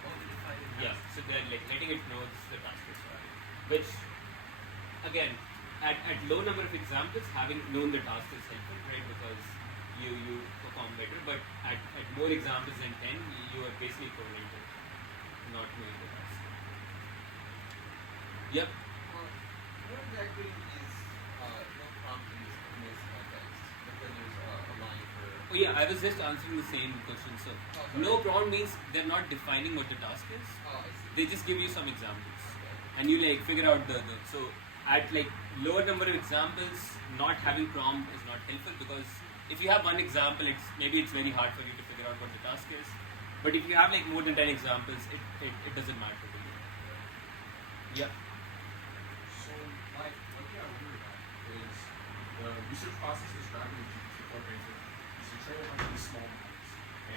only defining Yeah, so they're like letting it know this is the task is solving, which again at low number of examples, having known the task is helpful, right? Because you perform better, but at more examples than 10, you are basically prone to not knowing the task. Yep. What exactly is no prompt in this context? Because there's a line for. Oh yeah, I was just answering the same question. So sorry. no prompt means they're not defining what the task is. Oh, I see. They just give you some examples, and you like figure out the so at like lower number of examples, not having prompt is not helpful, because if you have one example, maybe it's very hard for you to figure out what the task is. But if you have like more than 10 examples, it doesn't matter to you. Yeah. So, like, one thing I wonder about is the research process described in GPT-4 paper is to train a bunch of these small models,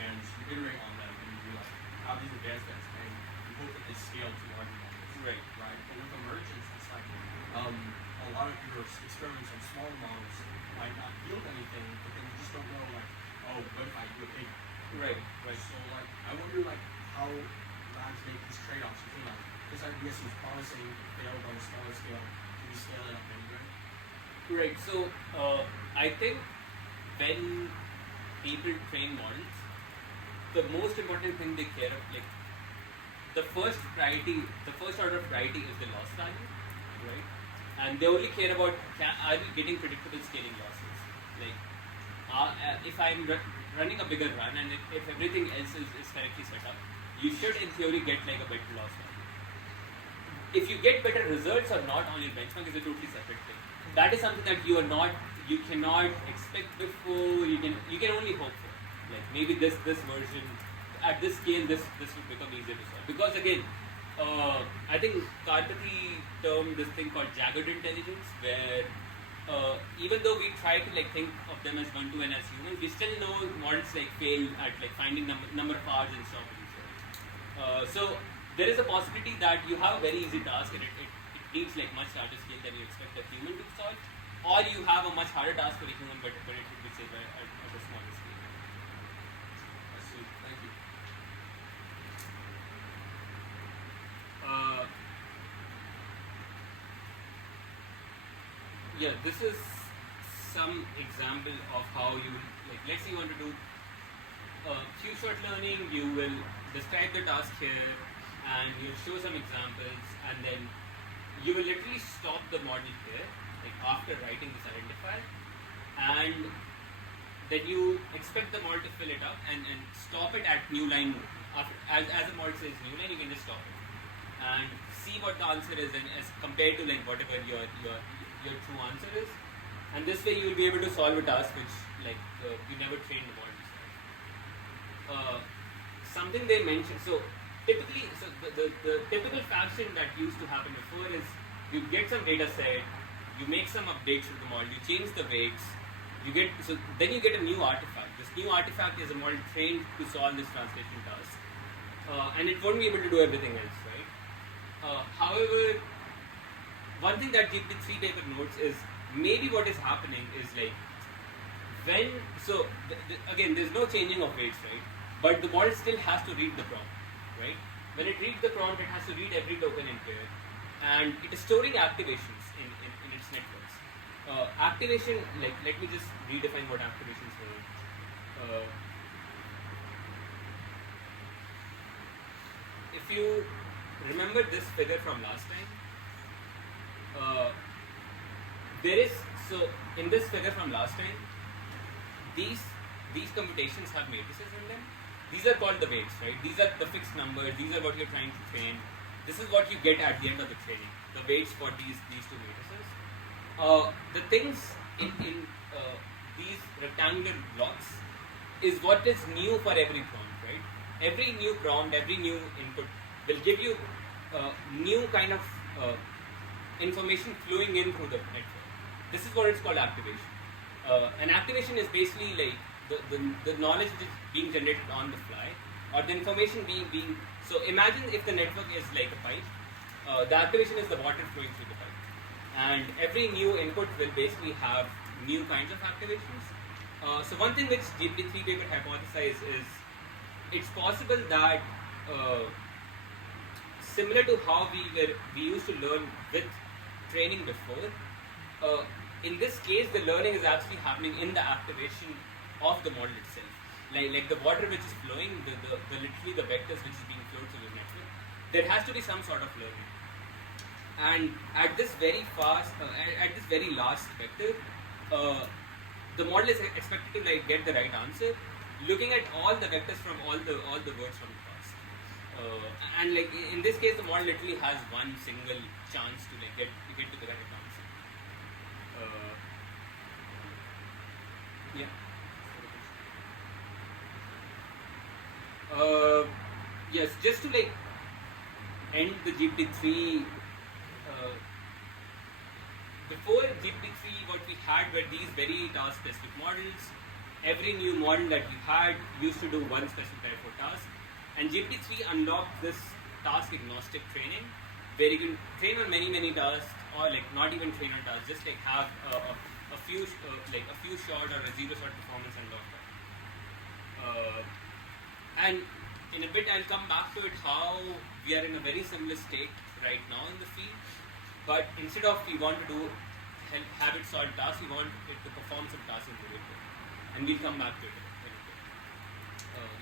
and you iterate on them, and you like have these advancements, and you hope that they scale to larger models. Right. Right. But with emergence, it's like a lot of your experiments on smaller models might not yield anything, but then you just don't know, like, oh, what if I do a big one? Right. Right. So, like, I wonder, like, how labs make these trade-offs between, like, this idea seems promising, failed on a smaller scale, can we scale it up anyway? Right. So I think when people train models, the most important thing they care of, like the first order of priority is the loss value, right? And they only care about are we getting predictable scaling losses. Like if I'm running a bigger run, and if everything else is correctly set up, you should in theory get like a better loss value. If you get better results or not on your benchmark is a totally separate thing. That is something that you cannot expect before. You can only hope for. Like maybe this version at this scale this will become easier to solve. Because again, I think Karpathy termed this thing called jagged intelligence, where even though we try to like think of them as one-to-one as humans, we still know models like fail at like finding number of hours and stopping each other. So there is a possibility that you have a very easy task and it needs like much larger scale than you expect a human to solve, or you have a much harder task for a human, but it would be say at a smaller scale. I see. Thank you. Yeah, this is some example of how you like. Let's say you want to do few short learning. You will describe the task here, and you'll show some examples, and then you will literally stop the model here, like after writing this identifier, and then you expect the model to fill it up and stop it at new line. As the model says new line, you can just stop it and see what the answer is, and as compared to like whatever your true answer is, and this way you will be able to solve a task which like you never trained the model to solve. Something they mentioned. So typically, the typical fashion that used to happen before is you get some data set, you make some updates to the model, you change the weights, then you get a new artifact. This new artifact is a model trained to solve this translation task, and it won't be able to do everything else, right? However, one thing that GPT3 paper notes is maybe what is happening is like again there's no changing of weights, right? But the model still has to read the prompt, right? when it reads the prompt, it has to read every token in pair, and it is storing activations in its networks. Activation, like, let me just redefine what activations were. If you remember this figure from last time, there is, so in this figure from last time, these computations have matrices in them. These are called the weights, right? These are the fixed numbers. These are what you're trying to train. This is what you get at the end of the training. The weights for these two matrices. The things in these rectangular blocks is what is new for every prompt, right? Every new prompt, every new input will give you new kind of information flowing in through the network. This is what it's called activation. An activation is basically like the knowledge that is being generated on the fly, or the information being. So imagine if the network is like a pipe. The activation is the water flowing through the pipe, and every new input will basically have new kinds of activations. So one thing which GPT3 paper hypothesized is it's possible that similar to how we used to learn with training before, in this case the learning is actually happening in the activation of the model itself. Like the water which is flowing, the literally the vectors which is being flowed through the network, there has to be some sort of learning. And at this very last vector, the model is expected to like get the right answer, looking at all the vectors from all the words from the past. And like in this case, the model literally has one single chance to like get to the right answer. Yeah. Yes, just to like end the GPT3. Before GPT3, what we had were these very task-specific models. Every new model that we had used to do one specific type of task, and GPT3 unlocked this task-agnostic training, where you can train on many tasks, or like not even train on tasks, just like have a few short or a zero short performance unlocked. And in a bit, I'll come back to it how we are in a very similar state right now in the field. But instead of we want to have it solve tasks, we want it to perform some tasks in the way. And we'll come back to it in a bit.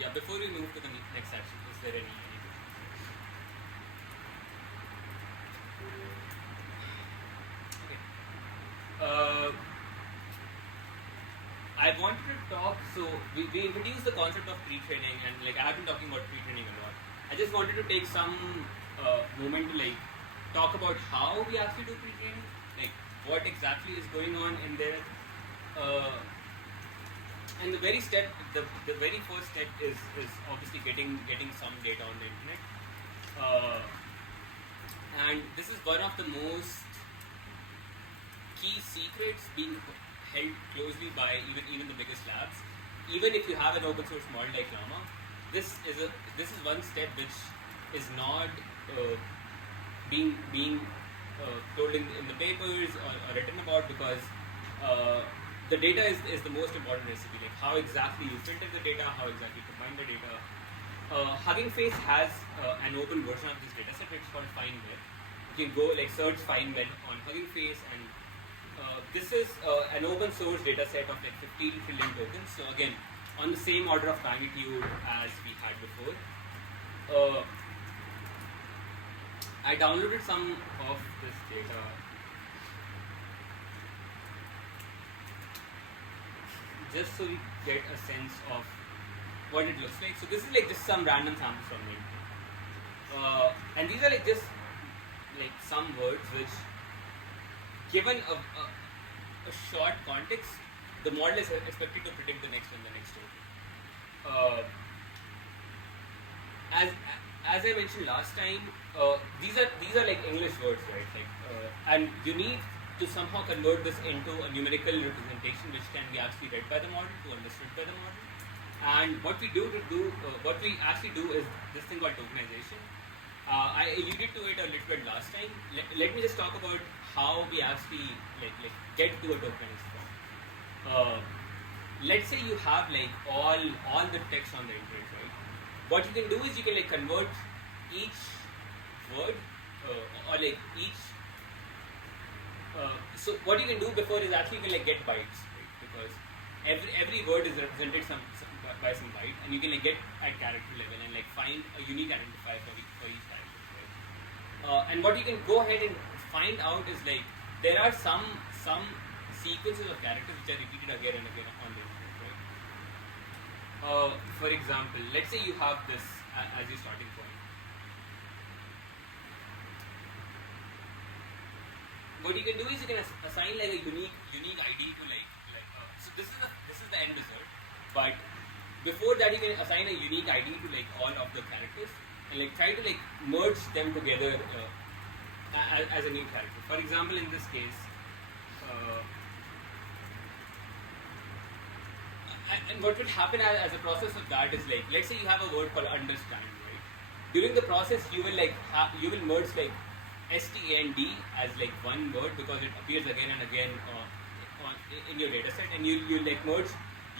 Yeah, before we move to the next section, is there any questions? Okay. I wanted to talk, so we introduced the concept of pre-training, and like I have been talking about pre-training a lot. I just wanted to take some moment to like talk about how we actually do pre-training, like what exactly is going on in there. And the very first step is obviously getting some data on the internet. And this is one of the most key secrets being held closely by even the biggest labs. Even if you have an open source model like Llama, this is one step which is not being told in the papers or written about, because the data is the most important recipe. Like how exactly you filter the data, how exactly you combine the data. Hugging Face has an open version of this dataset which is called FineWeb. You can go like search FineWeb on Hugging Face, and this is an open source dataset of like 15 trillion tokens. So again, on the same order of magnitude as we had before. I downloaded some of this data. Just so we get a sense of what it looks like. So this is like just some random samples from the internet. And these are like just like some words which, given a short context, the model is expected to predict the next one, the next one. As I mentioned last time, these are like English words, right? Like, and you need to somehow convert this into a numerical representation which can be actually read by the model, to understood by the model. And what we actually do is this thing called tokenization. I alluded to it a little bit last time. Let me just talk about how we actually like get to a tokenized form. Let's say you have like all the text on the internet, right? What you can do is you can like convert each word or like each. So what you can do before is actually you can like get bytes, right? Because every word is represented by some byte, and you can like get at character level and like find a unique identifier for each character, right? And what you can go ahead and find out is like there are some sequences of characters which are repeated again and again on the internet, right? For example, let's say you have this as your starting point. What you can do is you can assign like a unique ID to so this is the end result, but before that you can assign a unique ID to like all of the characters and like try to like merge them together as a new character. For example, in this case, and what will happen as a process of that is like, let's say you have a word called understand, right? During the process you will like you will merge like STAND as like one word because it appears again and again in your data set, and you like merge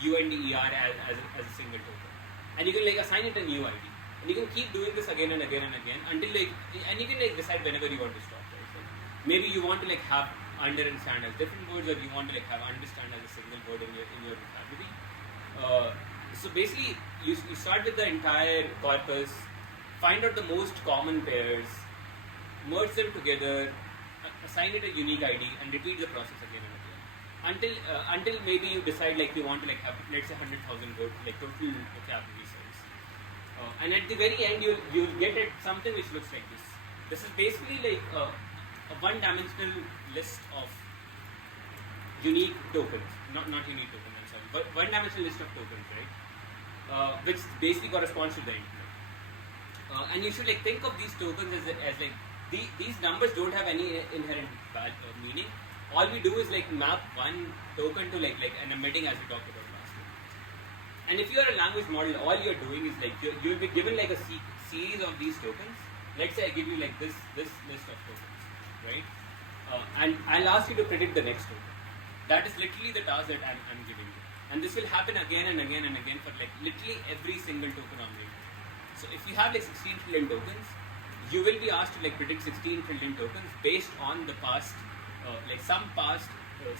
UNDER as a single token, and you can like assign it a new ID, and you can keep doing this again and again and again until like, and you can like decide whenever you want to stop, right? So maybe you want to like have under and stand as different words, or you want to like have understand as a single word in your vocabulary. So basically you start with the entire corpus, find out the most common pairs, merge them together, assign it a unique ID, and repeat the process again and again until maybe you decide like you want to like have, let's say, 100,000 word like total vocabulary size, and at the very end you'll get at something which looks like this. This is basically like a one-dimensional list of unique tokens, not unique tokens, I'm sorry, but one-dimensional list of tokens, right? Which basically corresponds to the internet, and you should like think of these tokens as like these numbers don't have any inherent meaning. All we do is like map one token to like an embedding, as we talked about last week. And if you are a language model, all you're doing is like you'll be given like a series of these tokens. Let's say I give you like this list of tokens, right? And I'll ask you to predict the next token. That is literally the task that I'm giving you. And this will happen again and again and again for like literally every single token on the internet. So if you have like 16 trillion tokens, you will be asked to like predict 16 trillion tokens based on the past, like some past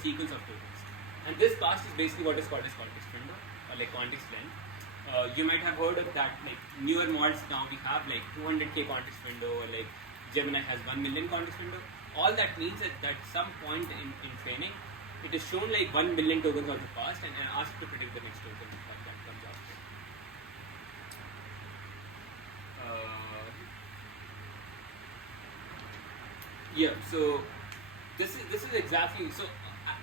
sequence of tokens. And this past is basically what is called as context window or like context length. You might have heard of that, like newer models now we have like 200k context window, or like Gemini has 1 million context window. All that means that at some point in training, it is shown like 1 million tokens of the past and asked to predict the next token that comes out. Yeah, so this is exactly, so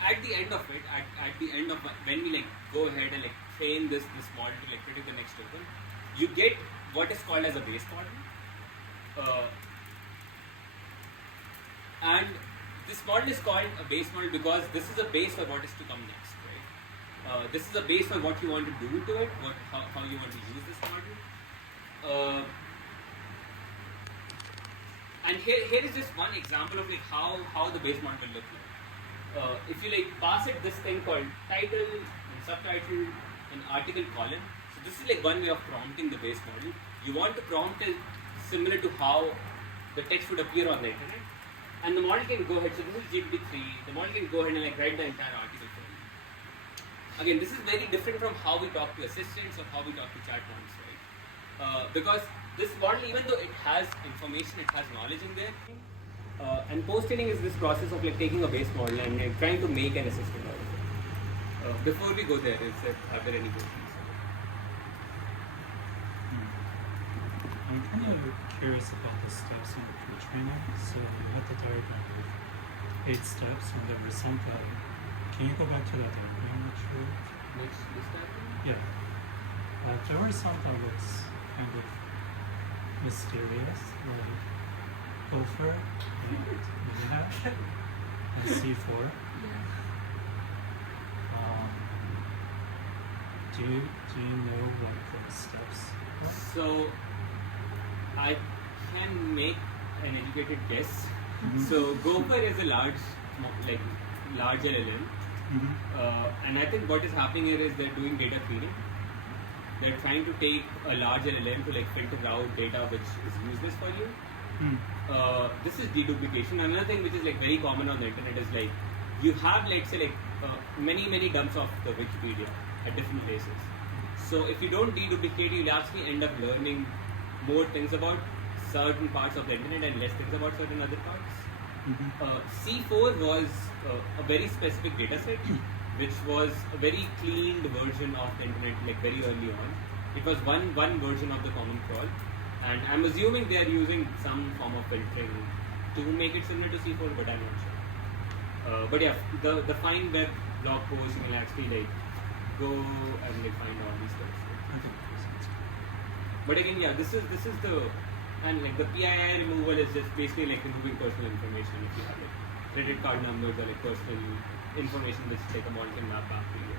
at the end of it, at the end of when we like go ahead and like train this model to like predict the next token, you get what is called as a base model, and this model is called a base model because this is a base for what is to come next, right? This is a base for what you want to do to it, how you want to use this model. And here is just one example of like how the base model will look like. If you like pass it this thing called title and subtitle and article column, so this is like one way of prompting the base model. You want to prompt it similar to how the text would appear on the internet, and the model can go ahead. So this is GPT3. The model can go ahead and like write the entire article for you. Again, this is very different from how we talk to assistants or how we talk to chatbots, right? Because this model, even though it has information, it has knowledge in there. And post-training is this process of like taking a base model and like, trying to make an assistant out of it. Before we go there, are there any questions? I'm kind of curious about the steps in the pre-training. So you had the diagram with 8 steps, and there were some that. Can you go back to that diagram actually? Which diagram? Yeah. There were some that was kind of mysterious, like gopher and mayhash and C4. Do you know what those steps are? So I can make an educated guess. So Gopher is a large LLM, and I think what is happening here is they're doing data cleaning. they're trying to take a large LLM to like filter out data which is useless for you. This is deduplication. Another thing which is like very common on the internet is like you have, let's say, like many dumps of the Wikipedia at different places. So if you don't deduplicate, you'll actually end up learning more things about certain parts of the internet and less things about certain other parts. C4 was a very specific data set, which was a very cleaned version of the internet, like very early on. It was one version of the common crawl, and I'm assuming they are using some form of filtering to make it similar to C4, but I'm not sure. But yeah, the fine web blog post, you will actually like go and like find all these stuff. But again, yeah, this is the, and like the PII removal is just basically like removing personal information. If you have like credit card numbers or like personal information which like a model can map back to you.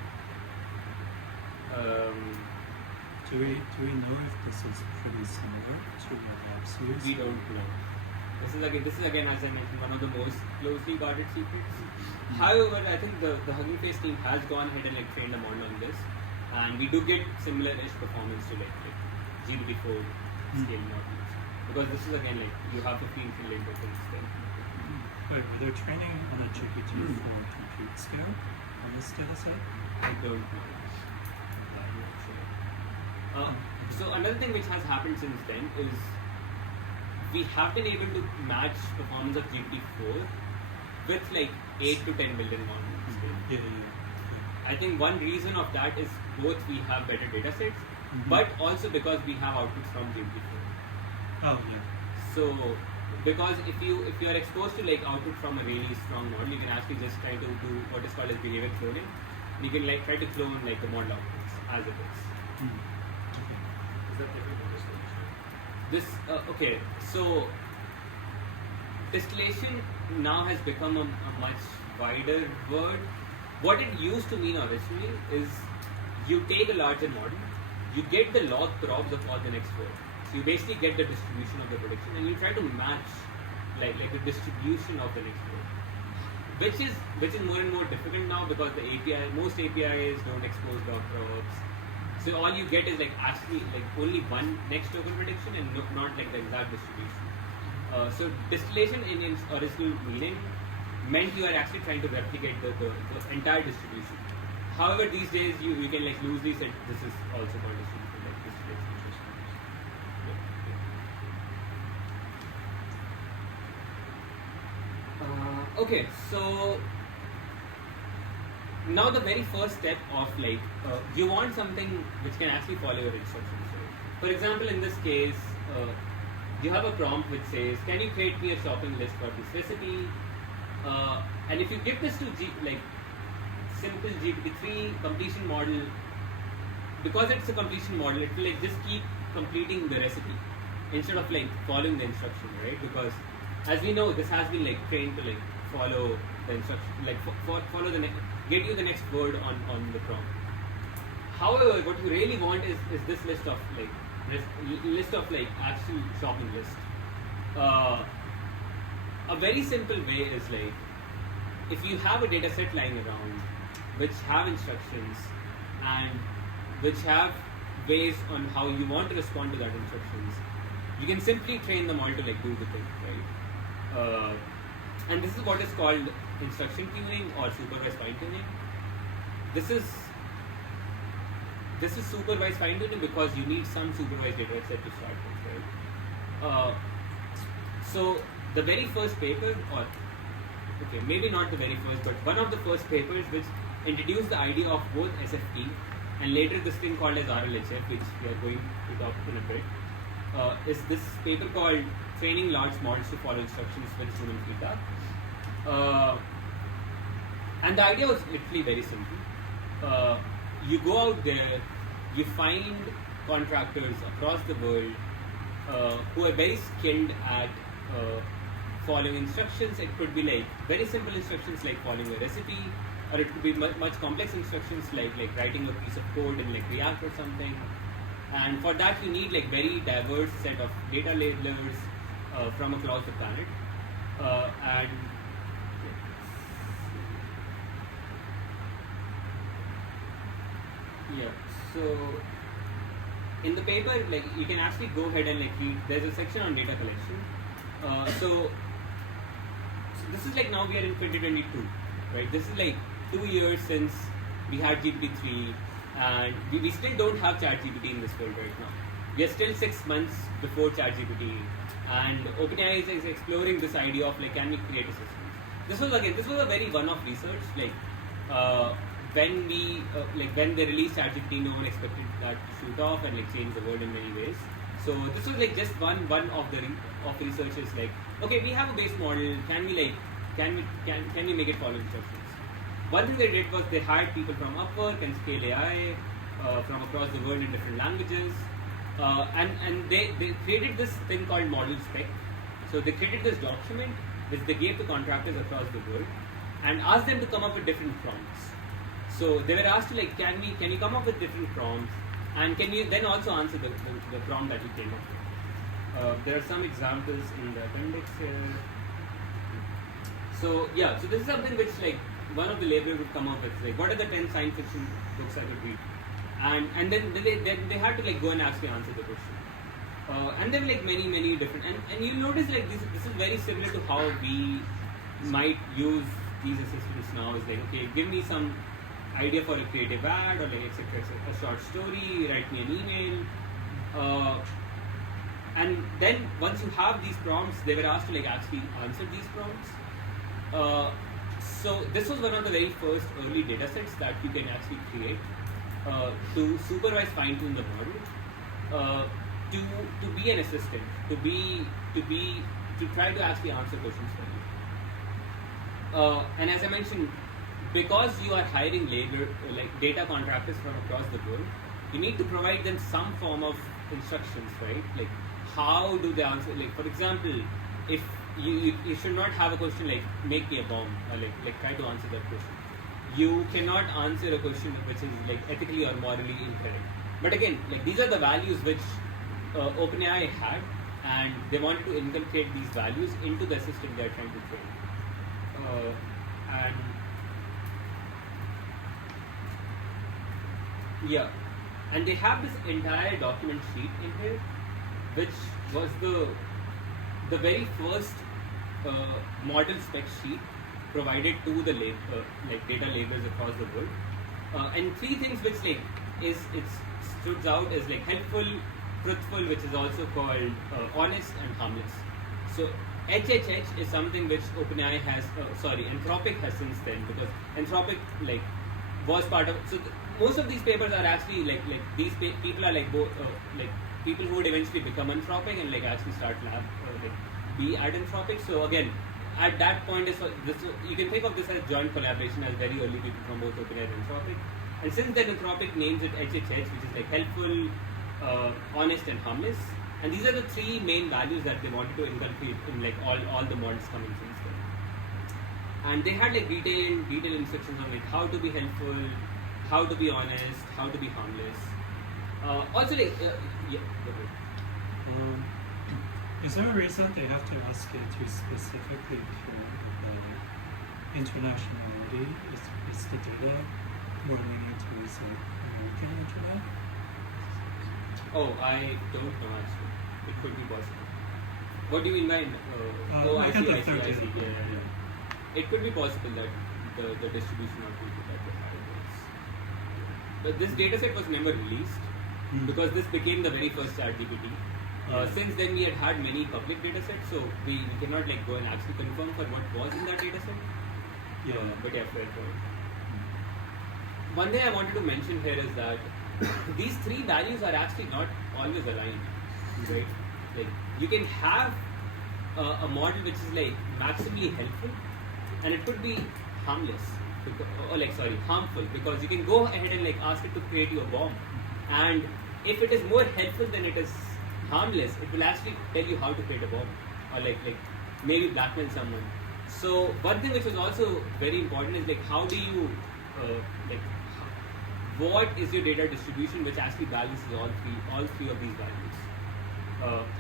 Do we know if this is pretty similar to what apps use? We don't know. This is again, as I mentioned, one of the most closely guarded secrets. However, I think the Hugging Face team has gone ahead and like trained a model on this, and we do get similar-ish performance to like GPT-4 scale models, because this is again like you have 15 trillion tokens then. Wait, are they training on a GPT-4 compute scale on this data set? I don't know. So another thing which has happened since then is we have been able to match performance of GPT-4 with like 8 to 10 billion models. Yeah. I think one reason of that is both we have better data sets, but also because we have outputs from GPT-4. Oh yeah. So because if you are exposed to like output from a really strong model, you can actually just try to do what is called as behavior cloning. You can like try to clone like the model outputs as it is. Is that different than distillation? This okay, so distillation now has become a much wider word. What it used to mean originally is you take a larger model, you get the log probs of all the next words. So you basically get the distribution of the prediction, and you try to match like the distribution of the next word, which is more and more difficult now because most APIs don't expose log probs. So all you get is like actually like only one next token prediction and not like the exact distribution. So distillation in its original meaning meant you are actually trying to replicate the entire distribution. However, these days you can like loosely say this is also called distribution, like distillation. Okay, so now the very first step of like you want something which can actually follow your instructions. For example, in this case, you have a prompt which says, "Can you create me a shopping list for this recipe?" And if you give this to simple GPT-3 completion model, because it's a completion model, it will like just keep completing the recipe instead of like following the instruction, right? Because as we know, this has been like trained to like follow the instruction, like follow the get you the next word on the prompt. However, what you really want is this list of like actual shopping list. A very simple way is like if you have a data set lying around which have instructions and which have ways on how you want to respond to that instructions, you can simply train the model to like do the thing, right? And this is what is called instruction tuning or supervised fine tuning. This is supervised fine tuning because you need some supervised data set to start with, right? So the very first paper, or okay, maybe not the very first, but one of the first papers which introduced the idea of both SFT and later this thing called as RLHF, which we are going to talk in a bit, is this paper called Training Large Models to Follow Instructions with Human Feedback. And the idea was literally very simple. You go out there, you find contractors across the world who are very skilled at following instructions. It could be like very simple instructions like following a recipe, or it could be much complex instructions like writing a piece of code in like React or something. And for that you need like very diverse set of data labelers from across the planet. And yeah, so in the paper, like you can actually go ahead and like read. There's a section on data collection. So this is like now we are in 2022, right? This is like 2 years since we had GPT-3, and we still don't have ChatGPT in this world right now. We are still 6 months before ChatGPT, and OpenAI is exploring this idea of like, can we create assistants? This was a very one-off research. Like when they released ChatGPT, no one expected that to shoot off and like change the world in many ways. So this was like just one of the researchers like, okay, we have a base model. Can we make it follow instructions? One thing they did was they hired people from Upwork and Scale AI from across the world in different languages, and they created this thing called model spec. So they created this document which they gave to contractors across the world and asked them to come up with different prompts. So they were asked to like, can you come up with different prompts, and can you then also answer the prompt that you came up with? There are some examples in the appendix here. So yeah, so this is something which like one of the laborers would come up with, like what are the 10 science fiction books I could read, and then they had to like go and actually answer the question. And there were like many different, and you'll notice like this is very similar to how we might use these assistants now. Is like, okay, give me some idea for a creative ad or like etc. A short story, write me an email, and then once you have these prompts, they were asked to like actually answer these prompts. So this was one of the very first early data sets that you can actually create to supervise, fine-tune the model, to be an assistant, to try to actually answer questions for you. And as I mentioned, because you are hiring labor, like data contractors from across the world, you need to provide them some form of instructions, right? Like how do they answer? Like for example, if you should not have a question like make me a bomb or like try to answer that question. You cannot answer a question which is like ethically or morally incorrect. But again, like these are the values which OpenAI had, and they wanted to inculcate these values into the system they are trying to train. And yeah, and they have this entire document sheet in here, which was the very first model spec sheet provided to the data labels across the world. And three things which like it stood out as like helpful, truthful, which is also called honest and harmless. So HHH is something which OpenAI has, Anthropic has since then, because Anthropic like was part of. So most of these papers are actually like these people are like both like people who would eventually become Anthropic and like actually start lab like be at Anthropic. So again, at that point is this, you can think of this as joint collaboration as very early people from both OpenAI and Anthropic. And since then Anthropic names it HHH, which is like helpful, honest and harmless. And these are the three main values that they wanted to inculcate in like all the models coming since then. And they had like detailed instructions on like how to be helpful, how to be honest, how to be harmless. Also like yeah. Is there a reason they have to ask it to specifically include internationality? Is the data more lenient towards the American internet? Oh, I don't know actually. It could be possible. What do you mean by? I see. Yeah. It could be possible that the distribution of people that they had was. But this dataset was never released because this became the very first ChatGPT. Since then, we had many public datasets, so we cannot like go and actually confirm for what was in that dataset. Yeah. But yeah, fair point. One thing I wanted to mention here is that these three values are actually not always aligned, right? Like you can have a model which is like maximally helpful, and it could be harmless, harmful, because you can go ahead and like ask it to create you a bomb, and if it is more helpful than it is harmless, it will actually tell you how to create a bomb, or like maybe blackmail someone. So one thing which was also very important is like how do you what is your data distribution which actually balances all three of these values.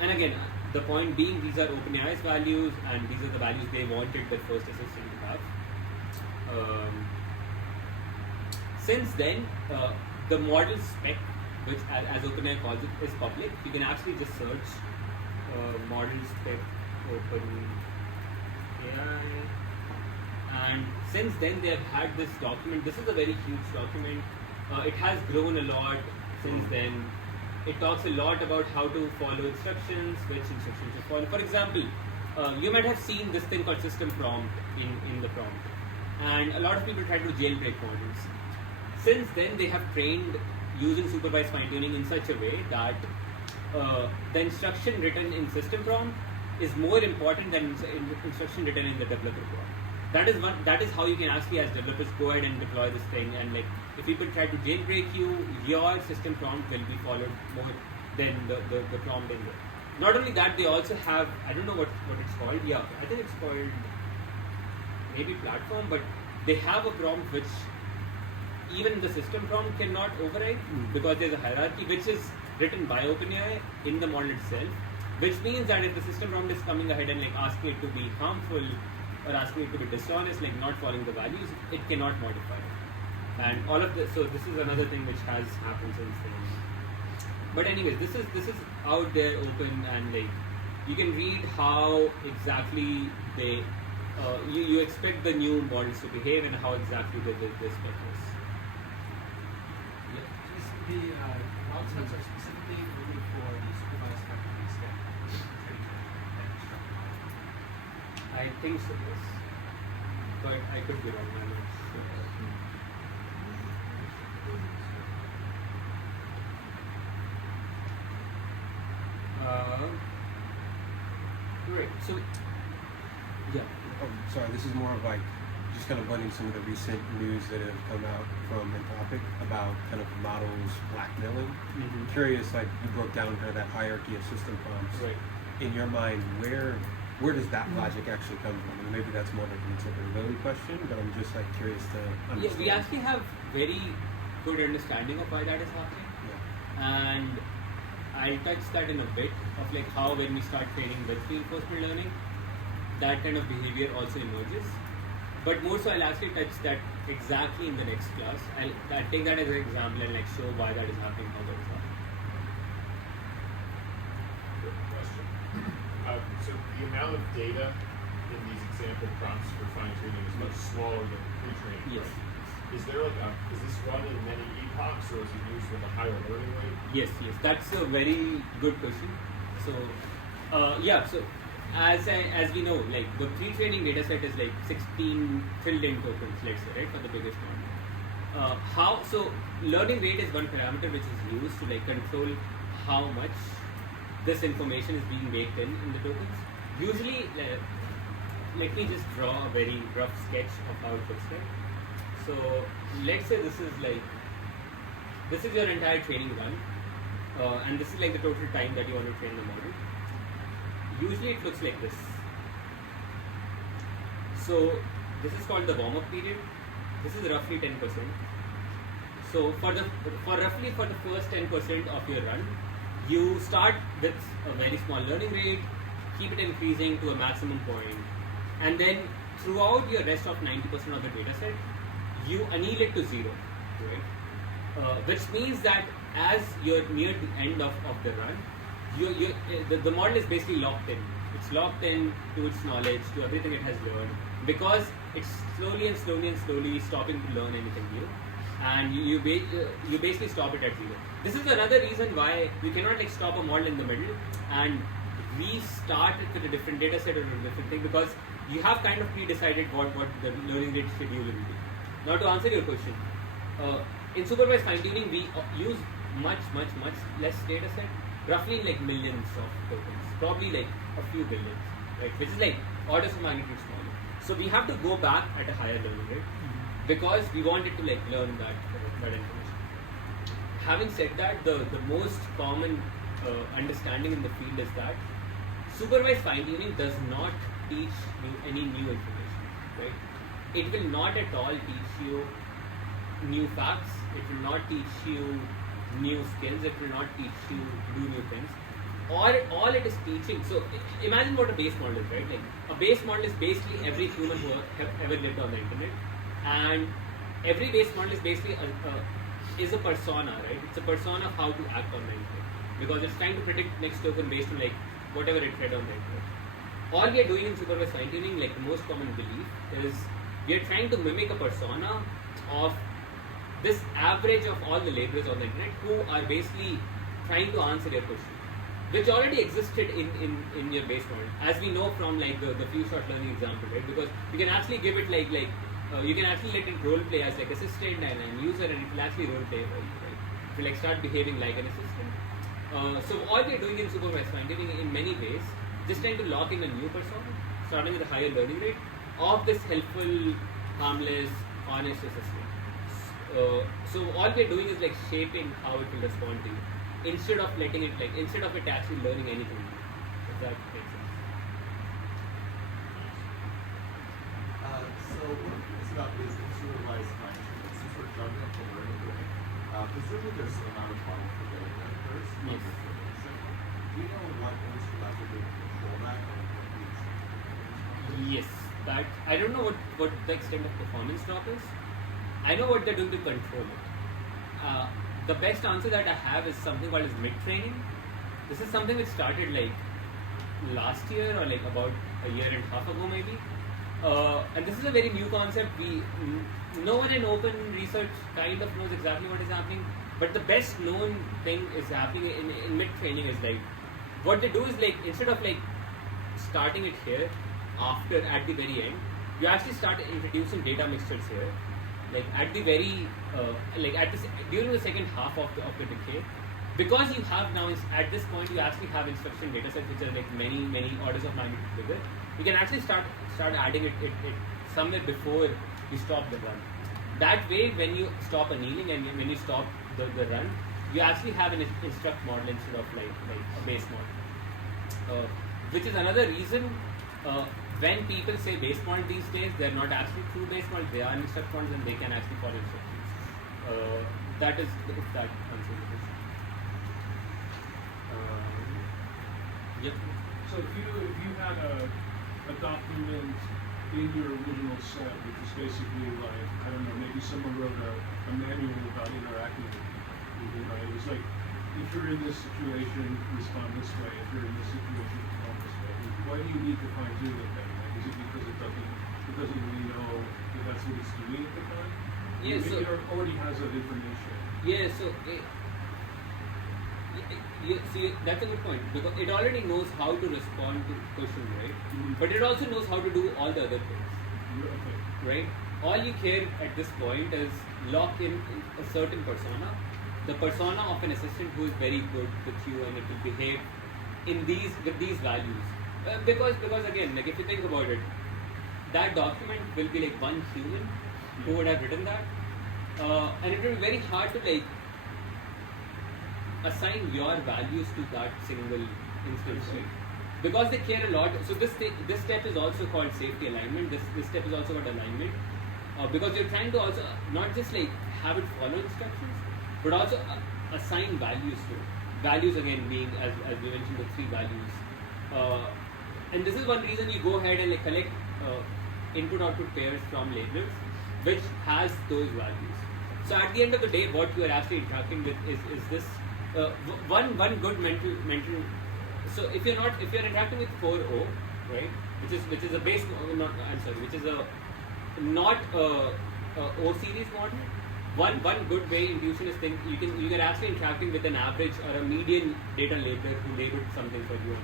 And again, the point being, these are OpenAI's values, and these are the values they wanted their first assistant to have. Since then, the model spec which as OpenAI calls it, is public. You can actually just search models spec OpenAI. And since then they have had this document. This is a very huge document. It has grown a lot since then. It talks a lot about how to follow instructions, which instructions to follow. For example, you might have seen this thing called system prompt in the prompt. And a lot of people try to jailbreak models. Since then, they have trained using supervised fine-tuning in such a way that the instruction written in system prompt is more important than instruction written in the developer prompt. That is how you can actually, as developers, go ahead and deploy this thing. And like, if people try to jailbreak you, your system prompt will be followed more than the prompt in there. Not only that, they also have, I don't know what it's called. Yeah, I think it's called maybe platform, but they have a prompt which even the system prompt cannot override because there's a hierarchy which is written by OpenAI in the model itself, which means that if the system prompt is coming ahead and like asking it to be harmful or asking it to be dishonest, like not following the values, it cannot modify it. And all of this, so this is another thing which has happened since then. But anyways, this is out there open, and like you can read how exactly they you expect the new models to behave and how exactly they did this purpose. The log sets are specifically only for the supervised fine-tuning step. I think so, yes. But I could be wrong, I'm not sure. Right, so, yeah. Oh, sorry, this is more of like just kind of blending some of the recent news that have come out from Anthropic about kind of models blackmailing. Curious, like you broke down kind of that hierarchy of system prompts. Right. In your mind, where does that logic actually come from? And maybe that's more like an interpretability question, but I'm just like curious to understand. Yeah, we actually have very good understanding of why that is happening. Yeah. And I'll touch that in a bit of like how when we start training with reinforcement learning, that kind of behavior also emerges. But more so, I'll actually touch that exactly in the next class. I'll take that as an example and like show why that is happening, how that is happening. Good question. So the amount of data in these example prompts for fine-tuning is much smaller than pre-training. Yes. Right? Is there like is this run in many epochs, or is it used with a higher learning rate? Yes, that's a very good question. So, yeah, so as we know, like the pre-training data set is like 16 filled-in tokens, let's say, right, for the biggest model. So learning rate is one parameter which is used to like control how much this information is being baked in the tokens. Usually, let me just draw a very rough sketch of how it looks like. So let's say this is your entire training run, and this is like the total time that you want to train the model. Usually it looks like this. So this is called the warm-up period. This is roughly 10%. So for the first 10% of your run, you start with a very small learning rate, keep it increasing to a maximum point, and then throughout your rest of 90% of the data set, you anneal it to zero, right? Which means that as you're near the end of the run, the model is basically locked in. It's locked in to its knowledge, to everything it has learned, because it's slowly stopping to learn anything new, and you basically stop it at zero. This is another reason why you cannot like stop a model in the middle and restart it with a different data set or a different thing, because you have kind of pre-decided what the learning rate schedule will be. Now to answer your question, in supervised fine-tuning we use much less data set, roughly like millions of tokens, probably like a few billions, right? Which is like orders of magnitude smaller. So we have to go back at a higher learning rate because we want it to like learn that information. Having said that, the most common understanding in the field is that supervised fine-tuning does not teach you any new information, right? It will not at all teach you new facts. It will not teach you new skills. It will not teach you to do new things. All it is teaching. So imagine what a base model is, right? Like a base model is basically every human who have ever lived on the internet, and every base model is basically is a persona, right? It's a persona of how to act on the internet, because it's trying to predict next token based on like whatever it read on the internet. All we are doing in supervised fine tuning, like the most common belief, is we are trying to mimic a persona of this average of all the labelers on the internet who are basically trying to answer your question, which already existed in your base model, as we know from like the few shot learning example, right? Because you can actually give it like you can actually let it role play as like assistant and user, and it will actually role play for you, right? It will like start behaving like an assistant. So all we are doing in supervised fine tuning in many ways, just trying to lock in a new persona, starting with a higher learning rate of this helpful, harmless, honest assistant. So all we are doing is like shaping how it will respond to you, instead of letting it instead of it actually learning anything. If that makes sense. So one of the things about is supervised fine tuning, since we're starting up the learning rate, presumably there's some amount of model fidelity that occurs. Yes. Do you know what instrumental to control that, or what the extent? Yes, that I don't know what the extent of performance drop is. I know what they're doing to control it. The best answer that I have is something called as mid-training. This is something which started like last year or like about a year and a half ago maybe. And this is a very new concept. No one in open research kind of knows exactly what is happening. But the best known thing is happening in mid-training is like, what they do is like, instead of like starting it here, at the very end, you actually start introducing data mixtures here. Like at the very, during the second half of the decay, because you have now, at this point, you actually have instruction data sets which are like many orders of magnitude bigger. You can actually start adding it somewhere before you stop the run. That way, when you stop annealing and when you stop the run, you actually have an instruct model instead of like a base model. Which is another reason when people say base model these days, they're not actually true base models, they are instruct models and they can actually follow instructions. That is, if that answers the question. Yep. So if you had a document in your original set, which is basically like, I don't know, maybe someone wrote a manual about interacting with people, right? It was like, if you're in this situation, respond this way. If you're in this situation, respond this way. Why do you need to fine tune it then? Like, is it because it doesn't really know that that's what it's doing at the time? Yeah, so it already has that information. Yeah, so see, that's a good point, because it already knows how to respond to question, right? Mm-hmm. But it also knows how to do all the other things, Okay. right? All you care at this point is lock in a certain persona, the persona of an assistant who is very good with you, and it will behave with these values. Because again, like if you think about it, that document will be like one human who would have written that, and it will be very hard to like assign your values to that single instance, right? Because they care a lot. So this step is also called safety alignment. This step is also called alignment, because you're trying to also not just like have it follow instructions, but also assign values to it. Values again being, as we mentioned, the three values. And this is one reason you go ahead and like collect input-output pairs from labelers, which has those values. So at the end of the day, what you are actually interacting with is this one good mental. So if you're interacting with 4O, right, which is a base, which is a not O series model. One good way intuition is you can actually interacting with an average or a median data labeler who labeled something for you.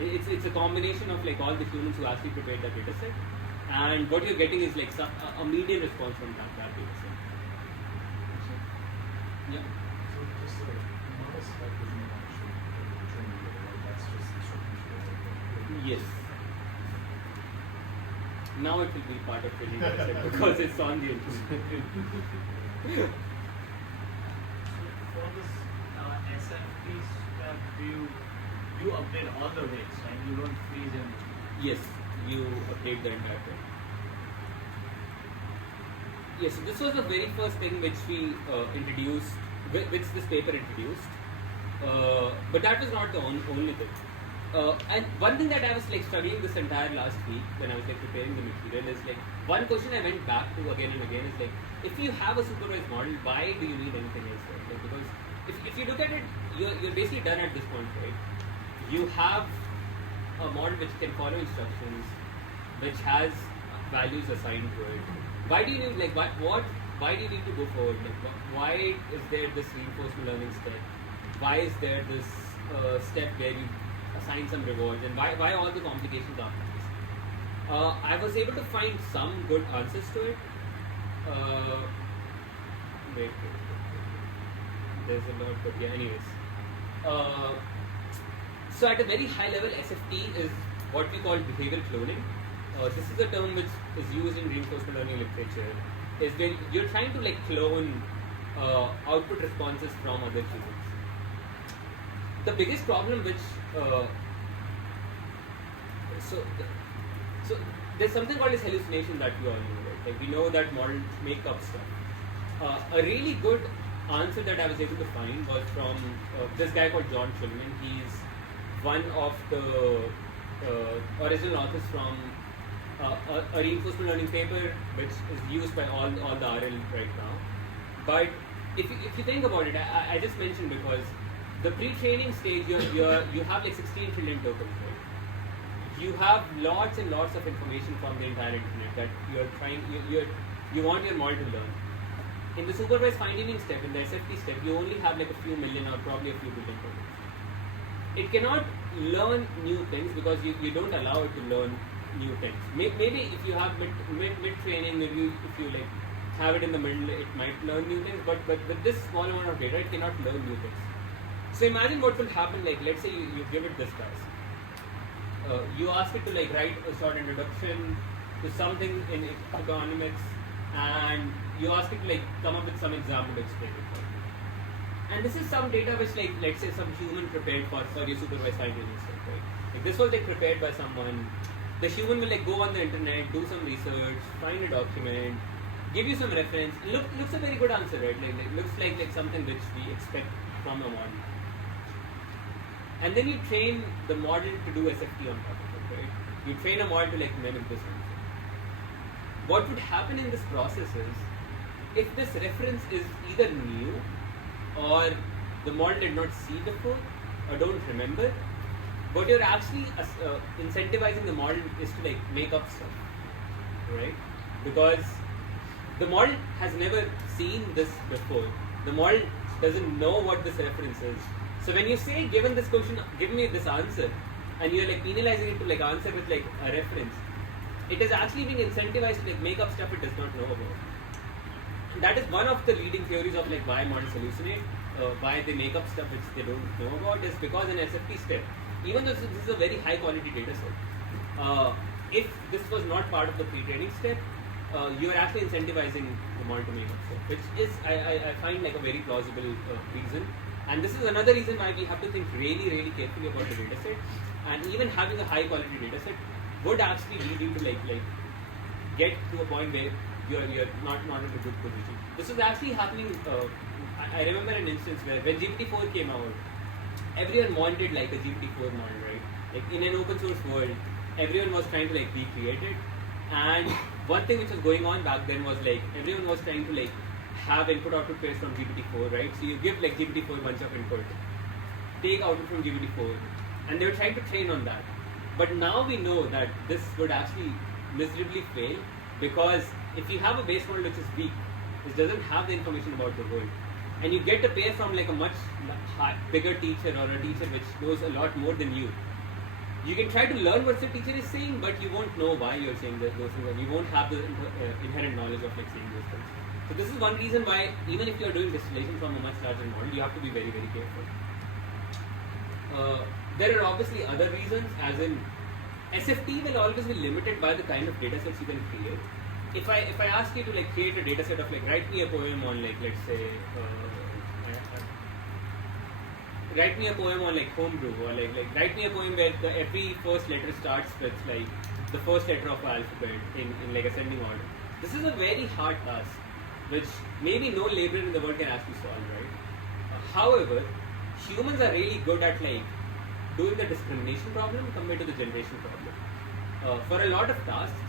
It's a combination of like all the humans who actually prepared that data set, and what you're getting is like a median response from that data set. Yeah. So just the model spec doesn't actually train the data, right? That's just instructions. Yes. Now it will be part of training data set because it's on the internet. For this SFP step, do you update all the weights, right? You don't freeze them. Yes, you update the entire thing. Yes, so this was the very first thing which we introduced, which this paper introduced. But that was not the only thing. And one thing that I was like studying this entire last week when I was like preparing the material is like one question I went back to again and again is like, if you have a supervised model, why do you need anything else? Right? Like, because if you look at it, you're basically done at this point, right? You have a model which can follow instructions, which has values assigned to it. Why do you need like why do you need to go forward? Like why is there this reinforcement learning step? Why is there this step where you assign some rewards, and why all the complications after this? I was able to find some good answers to it. Wait. There's a lot, but yeah, anyways. So at a very high level, SFT is what we call behavioral cloning. This is a term which is used in reinforcement learning literature. Is when you're trying to like clone output responses from other humans. The biggest problem which so there's something called as hallucination that we all know, right? Like we know that models make up stuff. A really good answer that I was able to find was from this guy called John Schulman. He's one of the original authors from a reinforcement learning paper which is used by all the RL right now. But if you think about it, I just mentioned because the pre-training stage you have like 16 trillion tokens, right? You have lots and lots of information from the entire internet that you want your model to learn. In the supervised fine-tuning step, in the SFT step, you only have like a few million or probably a few billion tokens. It cannot learn new things because you don't allow it to learn new things. Maybe if you have mid-training, maybe if you like have it in the middle, it might learn new things. But with this small amount of data, it cannot learn new things. So imagine what will happen. Like let's say you give it this task. You ask it to like write a short introduction to something in economics, and you ask it to like come up with some example to explain it. And this is some data which like let's say some human prepared for your supervised fine-tuning stuff, right? Like this was like prepared by someone. The human will like go on the internet, do some research, find a document, give you some reference. Looks a very good answer, right? Like looks like something which we expect from a model. And then you train the model to do SFT on top of it, right? You train a model to like mimic this answer. What would happen in this process is, if this reference is either new or the model did not see before or don't remember, what you're actually incentivizing the model is to like make up stuff, right? Because the model has never seen this before. The model doesn't know what this reference is. So when you say, given this question, give me this answer, and you're like penalizing it to like answer with like a reference, it is actually being incentivized to like make up stuff it does not know about. And that is one of the leading theories of like why models hallucinate, why they make up stuff which they don't know about, is because in SFT step, even though this is a very high quality data set, if this was not part of the pre-training step, you are actually incentivizing the model to make up stuff, which is I find like a very plausible reason. And this is another reason why we have to think really, really carefully about the data set. And even having a high quality data set would actually lead you to like get to a point where you're not in a good position. This is actually happening. I remember an instance where when GPT-4 came out, everyone wanted like a GPT-4 model, right? Like in an open source world, everyone was trying to like recreate it. And one thing which was going on back then was like everyone was trying to like have input-output pairs from GPT-4, right? So you give like GPT-4 a bunch of input, take output from GPT-4, and they were trying to train on that. But now we know that this would actually miserably fail, because if you have a base model which is weak, which doesn't have the information about the world, and you get a pair from like a much bigger teacher or a teacher which knows a lot more than you, you can try to learn what the teacher is saying, but you won't know why you're saying those things, and you won't have the inherent knowledge of like saying those things. So this is one reason why, even if you are doing distillation from a much larger model, you have to be very, very careful. There are obviously other reasons, as in SFT will always be limited by the kind of data sets you can create. If I ask you to like create a data set of like write me a poem on like let's say write me a poem on like homebrew, or like write me a poem where every first letter starts with like the first letter of the alphabet in like ascending order. This is a very hard task, which maybe no librarian in the world can actually solve, right? However, humans are really good at like doing the discrimination problem compared to the generation problem. For a lot of tasks,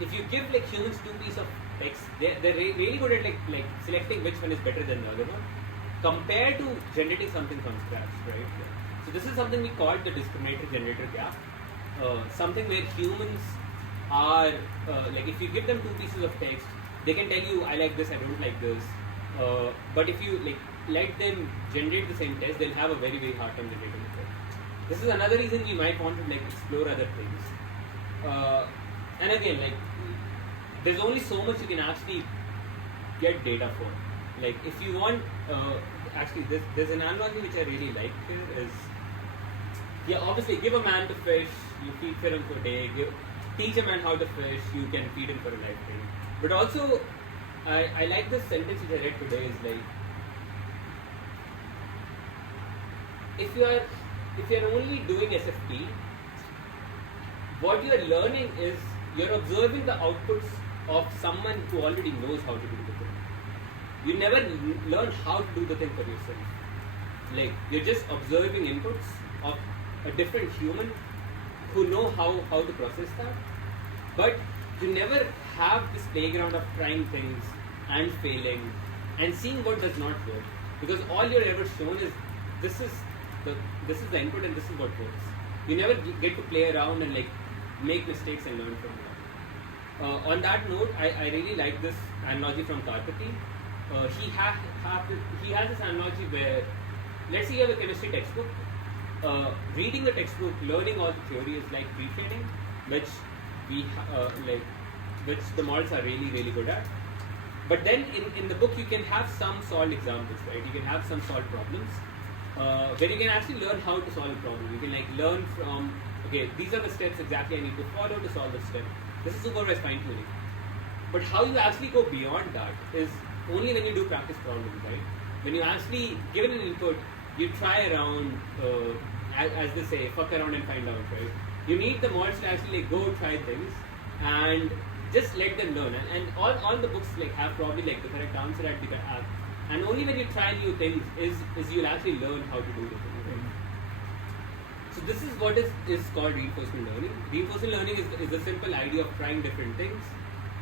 if you give like humans 2 pieces of text, they're really good at like selecting which one is better than the other one, compared to generating something from scratch, right? So this is something we call the discriminator generator gap. Something where humans are like, if you give them 2 pieces of text, they can tell you I like this, I don't like this. But if you like let them generate the same test, they'll have a very hard time generating it. This is another reason you might want to like explore other things. And again, like there's only so much you can actually get data for. Like if you want, actually there's an analogy which I really like here is, yeah, obviously give a man to fish, you feed him for a day, teach a man how to fish, you can feed him for a lifetime. But also, I like this sentence which I read today is like, if you are only doing SFT, what you are learning is you're observing the outputs of someone who already knows how to do the thing. You never learn how to do the thing for yourself. Like you're just observing inputs of a different human who know how to process that. But you never have this playground of trying things and failing and seeing what does not work. Because all you're ever shown is this is the input and this is what works. You never get to play around and like make mistakes and learn from them. On that note, I really like this analogy from Karpati. He has this analogy where, let's say you have a chemistry textbook. Reading the textbook, learning all the theory is like pre-training, which which the models are really good at. But then in the book you can have some solved examples, right? You can have some solved problems where you can actually learn how to solve a problem. You can like learn from, okay, these are the steps exactly I need to follow to solve this step. This is supervised fine-tuning. But how you actually go beyond that is only when you do practice problems, right? When you actually given an input, you try around, as they say, fuck around and find out, right? You need the models to actually like go try things and just let them learn. And all the books like have probably like the correct answer at the app. And only when you try new things is you'll actually learn how to do the thing, right? So this is what is called reinforcement learning. Reinforcement learning is the simple idea of trying different things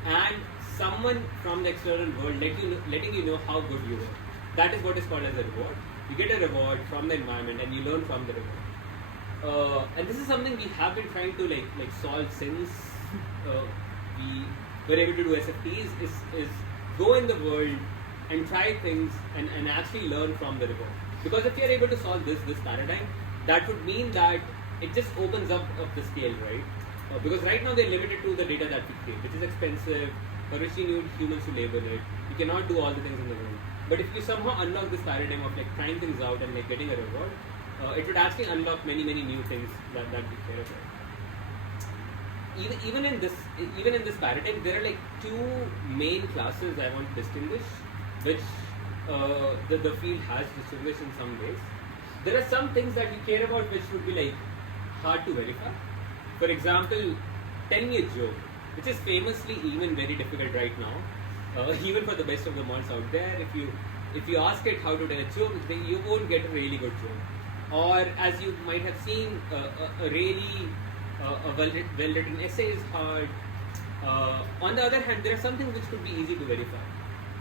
and someone from the external world letting you know how good you are. That is what is called as a reward. You get a reward from the environment and you learn from the reward. And this is something we have been trying to like solve since we were able to do SFTs is go in the world and try things and actually learn from the reward. Because if you are able to solve this paradigm, that would mean that it just opens up the scale, right? Because right now they're limited to the data that we create, which is expensive, for which you need humans to label it. You cannot do all the things in the world. But if you somehow unlock this paradigm of like trying things out and like getting a reward, it would actually unlock many new things that we care about. Even in this paradigm, there are like 2 main classes I want to distinguish, which the field has distinguished in some ways. There are some things that you care about which would be like hard to verify. For example, tell me a joke, which is famously even very difficult right now. Even for the best of the models out there, if you ask it how to tell a joke, you won't get a really good joke. Or as you might have seen, a really well-written essay is hard. On the other hand, there are some things which could be easy to verify.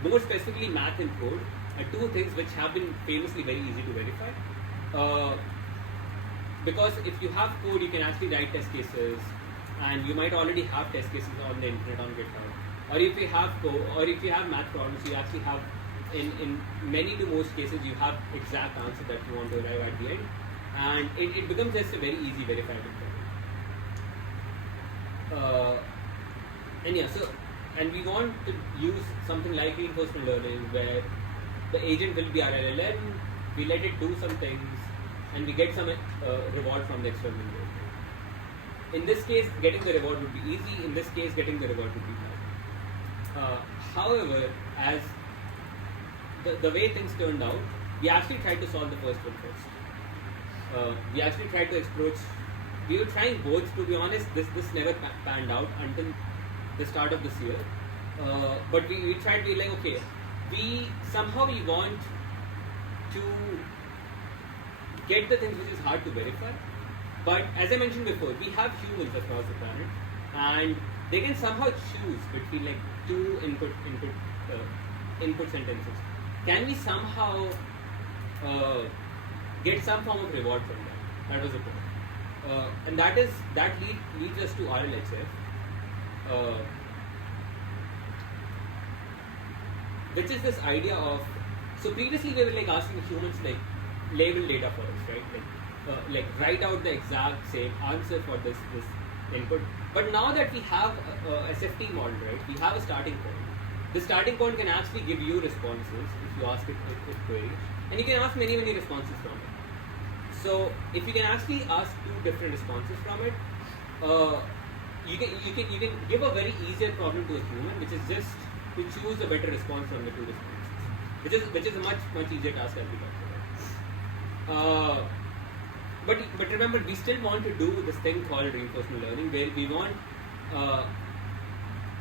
More specifically, math and code are 2 things which have been famously very easy to verify. Because if you have code, you can actually write test cases, and you might already have test cases on the internet on GitHub. Or if you have code, or if you have math problems, you actually have, in many to most cases, you have exact answer that you want to arrive at the end, and it becomes just a very easy verifiable problem. And we want to use something like reinforcement learning where the agent will be our LLM, we let it do some things, and we get some reward from the external world. In this case, getting the reward would be easy. In this case, getting the reward would be hard. However, as the way things turned out, we actually tried to solve the first one first. We actually tried to approach. We were trying both. To be honest, this never panned out until the start of this year. But we tried to be like, okay, we want to get the things which is hard to verify, But as I mentioned before, we have humans across the planet, and they can somehow choose between like two input sentences. Can we somehow get some form of reward from that? That was the point, and that leads us to RLHF, which is this idea of. So previously we were like asking humans like label data for us, right? Like write out the exact same answer for this input. But now that we have a SFT model, right? We have a starting point. The starting point can actually give you responses if you ask it a query, and you can ask many responses from it. So if you can actually ask two different responses from it, you can give a very easier problem to a human, which is just to choose a better response from the two responses, which is a much easier task as we talked about. But remember, we still want to do this thing called reinforcement learning, where we want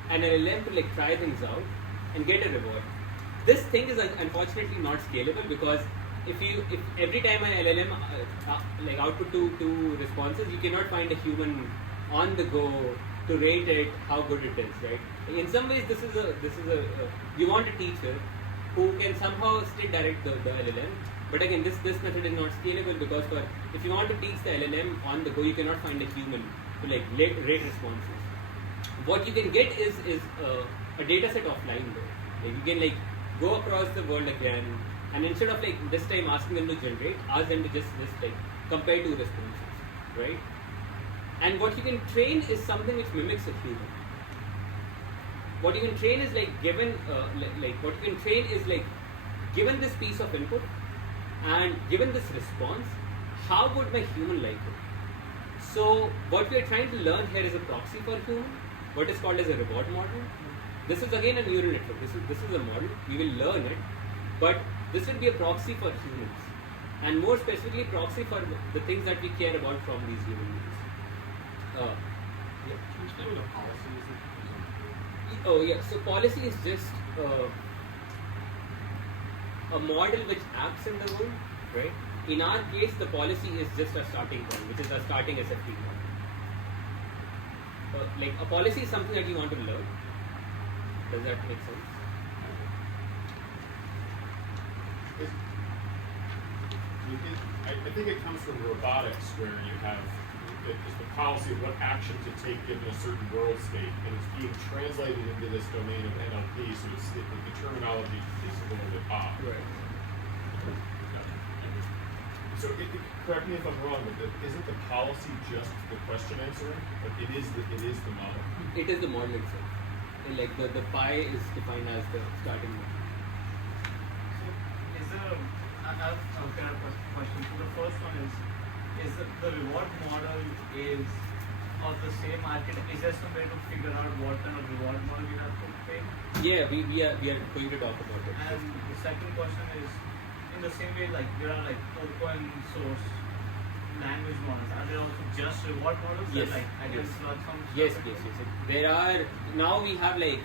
an LLM to like try things out and get a reward. This thing is unfortunately not scalable, because if every time an LLM like output two responses, you cannot find a human on the go to rate it how good it is, right? In some ways, this is a you want a teacher who can somehow still direct the LLM. But again, this method is not scalable, because if you want to teach the LLM on the go, you cannot find a human to like rate responses. What you can get is a data set offline though. Like you can like go across the world again, and instead of like this time asking them to generate, ask them to just like compare two responses, right? And what you can train is something which mimics a human. What you can train is like given given this piece of input and given this response, how would my human like it? So what we are trying to learn here is a proxy for human, what is called as a reward model. This is again a neural network. This is a model. We will learn it, but this will be a proxy for humans, and more specifically proxy for the things that we care about from these human beings. Can you explain what a policy is? Oh yeah, so policy is just a model which acts in the world, right? In our case, the policy is just a starting point, which is a starting SFT model. Like a policy is something that you want to learn. Does that make sense? I think it comes from robotics, where you have just the policy of what action to take given a certain world state, and it's being translated into this domain of NLP, so it's the terminology is a little bit odd. Right. So correct me if I'm wrong, but isn't the policy just the question answering? Like it is the model. It is the model itself. And like the pie is defined as the starting model. So is there a question? So the first one is the reward model is of the same architect? Is there some way to figure out what kind of reward model you have to pick? Yeah, we are going to talk about it. And the second question is, in the same way, like there are like open source language models, are there also just reward models? Yes. That, like I can learn some Yes. stuff? There are, now we have like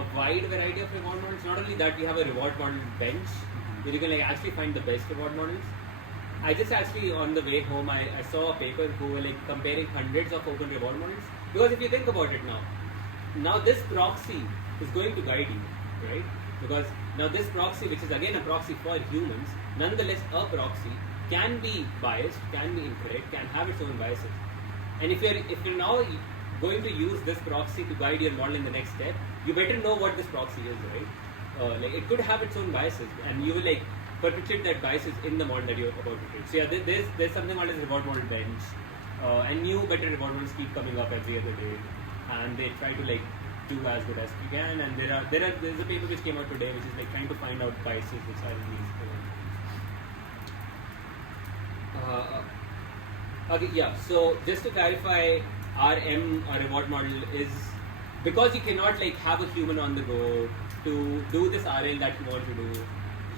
a wide variety of reward models. Not only that, we have a reward model bench where you can like actually find the best reward models. I just actually on the way home I saw a paper who were like comparing hundreds of open reward models, because if you think about it now this proxy is going to guide you, right? Because now this proxy, which is again a proxy for humans, nonetheless a proxy, can be biased, can be incorrect, can have its own biases. And if you're now going to use this proxy to guide your model in the next step, you better know what this proxy is, right? Like it could have its own biases, and you will like perpetuate that biases in the model that you're about to create. So yeah, there's something called as reward model bench, and new better reward models keep coming up every other day, and they try to like do as good as you can. And there's a paper which came out today which is like trying to find out biases which are in these. Okay, yeah. So just to clarify, our reward model is because you cannot like have a human on the go to do this RL that you want to do.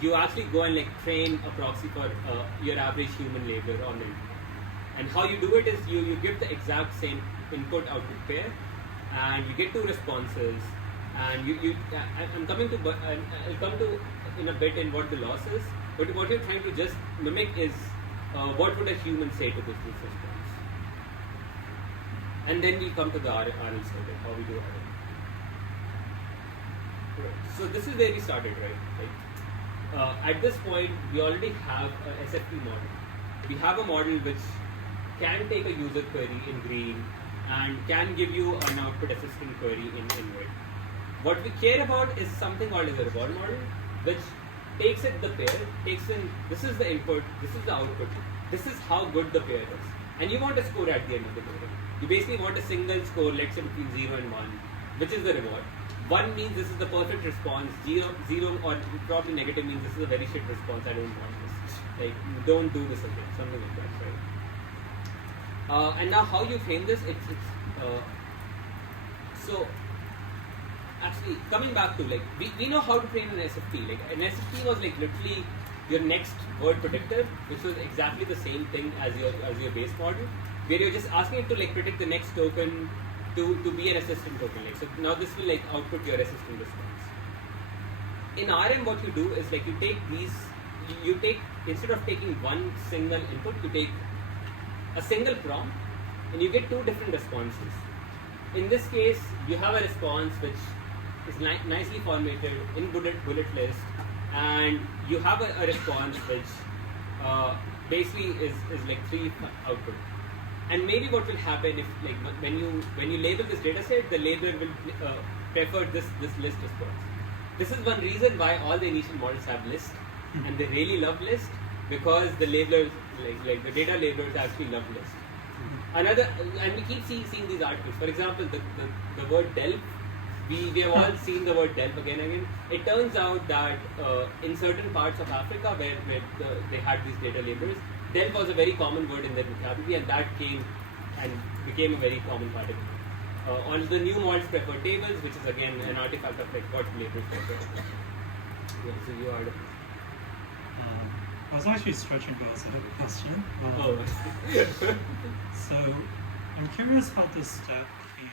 You actually go and like train a proxy for your average human labor on it. And how you do it is you give the exact same input output pair, and you get two responses. And I'll come to in a bit in what the loss is. But what you're trying to just mimic is what would a human say to this response. and then we'll come to the RL side, like how we do RL. Right. So this is where we started, right? Like, at this point, we already have a SFP model. We have a model which can take a user query in green and can give you an output assistant query in red. What we care about is something called as a reward model, which takes it the pair, takes in, this is the input, this is the output, this is how good the pair is. And you want a score at the end of the day. You basically want a single score, let's say between 0 and 1, which is the reward. 1 means this is the perfect response, 0 or probably negative means this is a very shit response, I don't want this. Like, don't do this again, something like that, right? And now how you frame this, so actually coming back to, like, we know how to frame an SFP. Like, an SFP was like literally your next word predictor, which was exactly the same thing as your base model, where you're just asking it to like predict the next token to be an assistant token. Like, so now this will like output your assistant response. In RM, what you do is like you take instead of taking one single input, you take a single prompt and you get two different responses. In this case, you have a response which is nicely formatted in bullet list, and you have a response which basically is like 3 output. And maybe what will happen if, like, when you label this data set, the labeler will prefer this list response. This is one reason why all the initial models have list, and they really love list, because the labelers, like the data labelers actually love list. Another, and we keep seeing these articles. For example, the word delve. We have all seen the word delve again and again. It turns out that in certain parts of Africa where they had these data labelers, delve was a very common word in their vocabulary, and that came and became a very common part of it. All the new models prefer tables, which is again an artifact of like what labels prefer. Yeah, so you are. I was actually stretching goals at a question. So I'm curious how this step can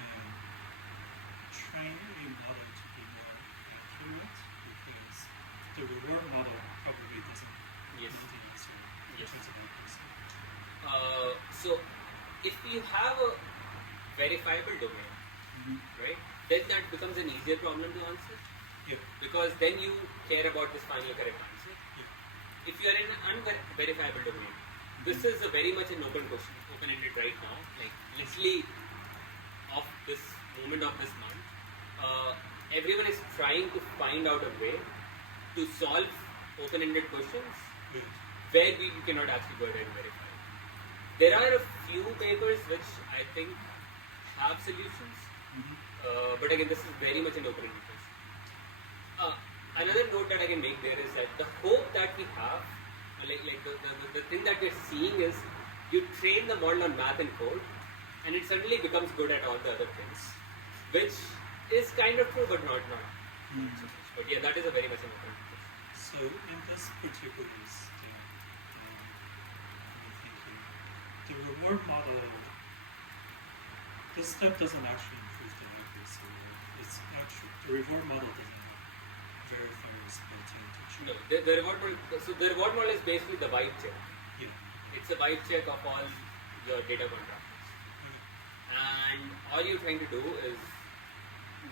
train a model to be more accurate, because the reward model probably doesn't Yes. need the user in Yes. terms of accuracy. So if you have a verifiable domain, right, then that becomes an easier problem to answer, Yeah. because then you care about this final correct answer. Yeah. If you are in an unverifiable domain, this is a very much an open question, open-ended right now. Like literally, of this moment of this month, everyone is trying to find out a way to solve open-ended questions Yeah. where we cannot actually go ahead and verify. There are a few papers which I think have solutions, but again, this is very much an open-ended question. Another note that I can make there is that the hope that we have, like the thing that we're seeing is you train the model on math and code, and it suddenly becomes good at all the other things, which is kind of true, but not so much. But yeah, that is a very much an open question. So in this particular step, I'm thinking the reward model, this step doesn't actually improve the accuracy. It's actually, the reward model doesn't verify response intention. No, the reward model. So the reward model is basically the vibe check. Yeah. It's a vibe check of all your data contractors, and all you're trying to do is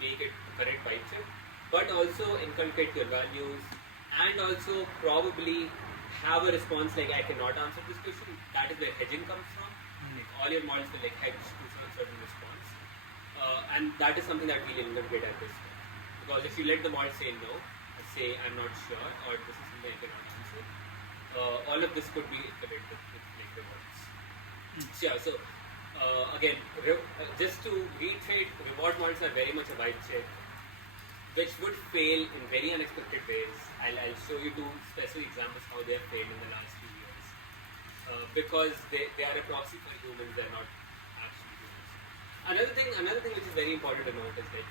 make it the correct vibe check, but also inculcate your values, and also probably have a response like I cannot answer this question. That is where hedging comes from. Like all your models will like hedge to some certain response, and that is something that we'll inculcate at this point. Because if you let the model say no, say I'm not sure, or this is something I cannot answer, all of this could be implemented with like rewards. So yeah, so again, just to reiterate, reward models are very much a vibe check, which would fail in very unexpected ways. I'll show you 2 specific examples how they have failed in the last few years, because they are a proxy for humans. They're not actually humans. Another thing which is very important to note is that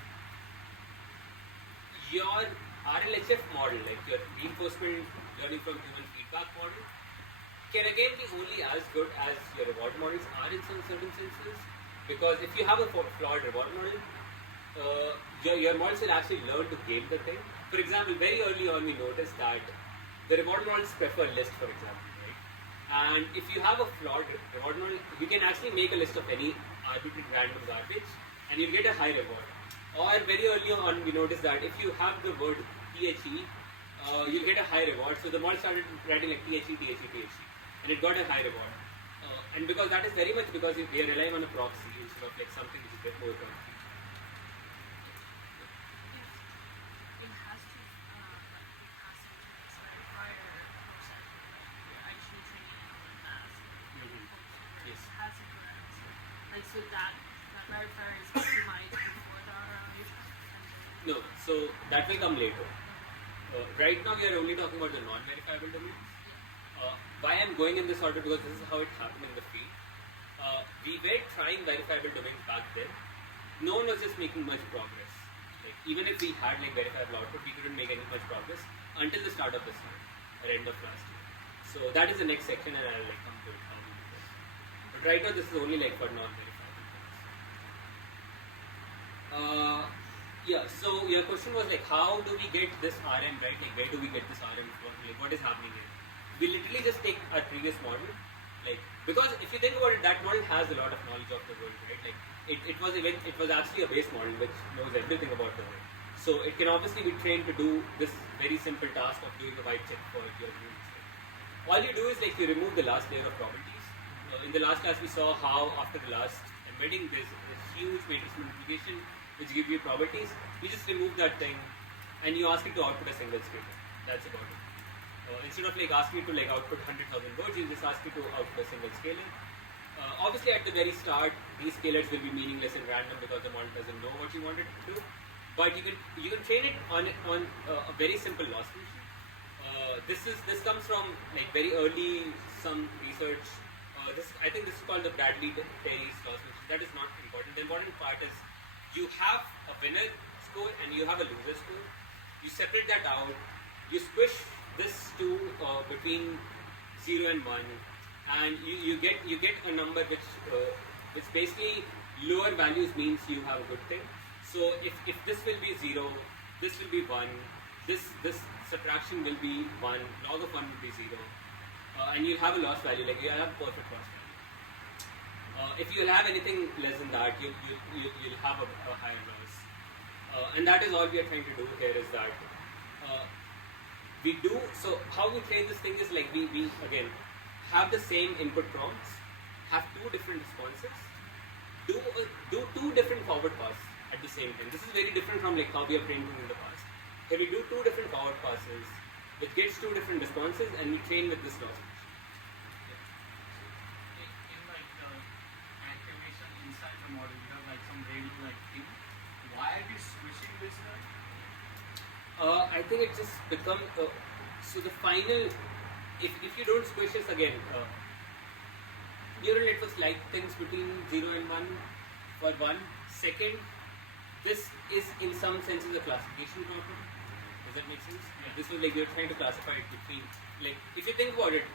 your RLHF model, like your reinforcement learning from human feedback model, can again be only as good as your reward models are in some certain senses. Because if you have a flawed reward model, your models will actually learn to game the thing. For example, very early on we noticed that the reward models prefer list, for example, right? And if you have a flawed reward model, you can actually make a list of any arbitrary random garbage, and you get a high reward. Or very early on, we noticed that if you have the word THE, you'll get a high reward. So the model started writing like THE, and it got a high reward. And because that is very much because we are relying on a proxy instead of like something which is a bit more concrete. It has to pass into a prior process. You're actually training it on mask. Yes. Has it correct? Like so that verifier is optimized before the RLHF. No, so that will come later. Right now we are only talking about the non-verifiable domains. Why I'm going in this order because this is how it happened in the field. We were trying verifiable domains back then. No one was just making much progress. Like even if we had like verifiable output, we couldn't make any much progress until the start of this year, or end of last year. So that is the next section, and I'll like come to it how we do this. But right now this is only like for non-verifiable domains. Yeah. So your question was like, how do we get this RM right? Like where do we get this RM from? Like what is happening here? We literally just take our previous model, like because if you think about it, that model has a lot of knowledge of the world, right? Like it was actually a base model which knows everything about the world. So it can obviously be trained to do this very simple task of doing a white check for your units. All you do is like you remove the last layer of properties. In the last class we saw how after the last embedding there's this huge matrix multiplication which gives you properties. You just remove that thing and you ask it to output a single scalar. That's about it. Instead of like asking you to like output 100,000 words, you just ask you to output a single scalar. Obviously at the very start, these scalars will be meaningless and random because the model doesn't know what you want it to do. But you can train it on a very simple loss function. This comes from like very early some research. I think this is called the Bradley-Terry's loss function. That is not important. The important part is you have a winner score and you have a loser score. You separate that out. You squish this two between 0 and 1, and you get a number which basically lower values means you have a good thing. So if this will be 0, this will be 1, this subtraction will be 1, log of 1 will be 0, and you'll have a loss value, like you have perfect loss value. If you'll have anything less than that, you'll have a higher loss. And that is all we are trying to do here is that so how we train this thing is like we again have the same input prompts, have two different responses, do two different forward passes at the same time. This is very different from like how we have trained things in the past. Here we do two different forward passes, which gets two different responses, and we train with this loss. In like the activation inside the model, you have like some radio like thing. Why are we switching this now? I think it just becomes so the final. If you don't squish this again, neural networks like things between 0 and 1 for 1 second. This is in some senses a classification problem. Does that make sense? Yeah. This was like you're trying to classify it between like if you think about it,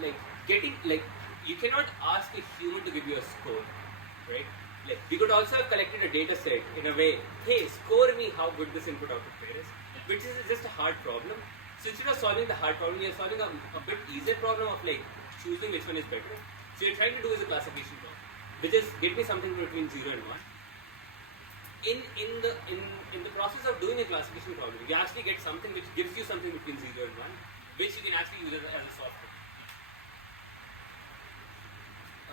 like getting like you cannot ask a human to give you a score, right? Like we could also have collected a data set in a way. Hey, score me how good this input-output pair is. Which is just a hard problem. So instead of solving the hard problem, you're solving a bit easier problem of like choosing which one is better. So you're trying to do is a classification problem, which is get me something between 0 and 1. In the process of doing a classification problem, you actually get something which gives you something between 0 and 1, which you can actually use as a software.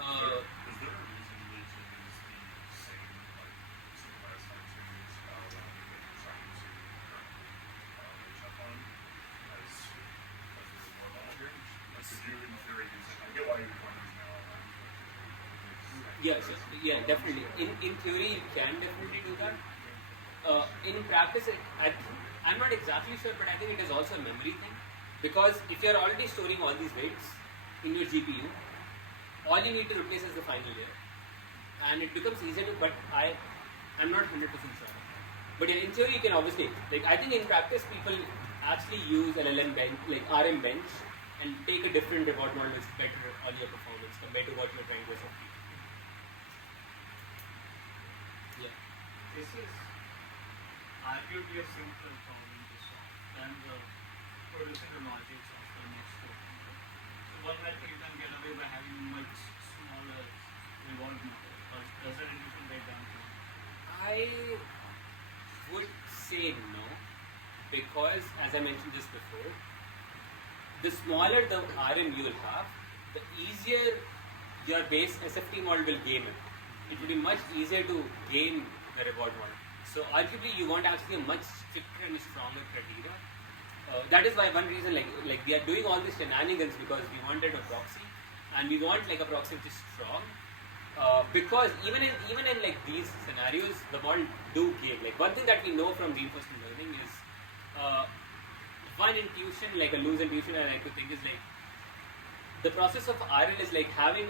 Is there a reason we should use the same like supervised functions when we're trying to RLHF on as the reward model here? Like could you in theory use it? I get why you're going to use LLM. Yeah, definitely. In theory, you can definitely do that. In practice, I'm not exactly sure, but I think it is also a memory thing. Because if you're already storing all these weights in your GPU, all you need to replace is the final layer. And it becomes easier to, but I'm not 100% sure. But yeah, in theory, you can obviously, like I think in practice, people actually use LLM bench, like RM bench, and take a different reward model which is better on your performance compared to what you're trying to achieve. Yeah. This is arguably a simpler problem to solve than the producing the logic of the next one. So one method you can get away by having much smaller reward model. Or does the reduction break down to? I would say no, because as I mentioned just before, the smaller the RM you will have, the easier your base SFT model will game it. It will be much easier to game the reward model. So arguably you want actually a much stricter and stronger criteria. That is why one reason like we are doing all these shenanigans, because we wanted a proxy and we want like a proxy which is strong. Because even in like these scenarios, the model do game. Like one thing that we know from reinforcement learning is one intuition, like a loose intuition I like to think, is like the process of RL is like having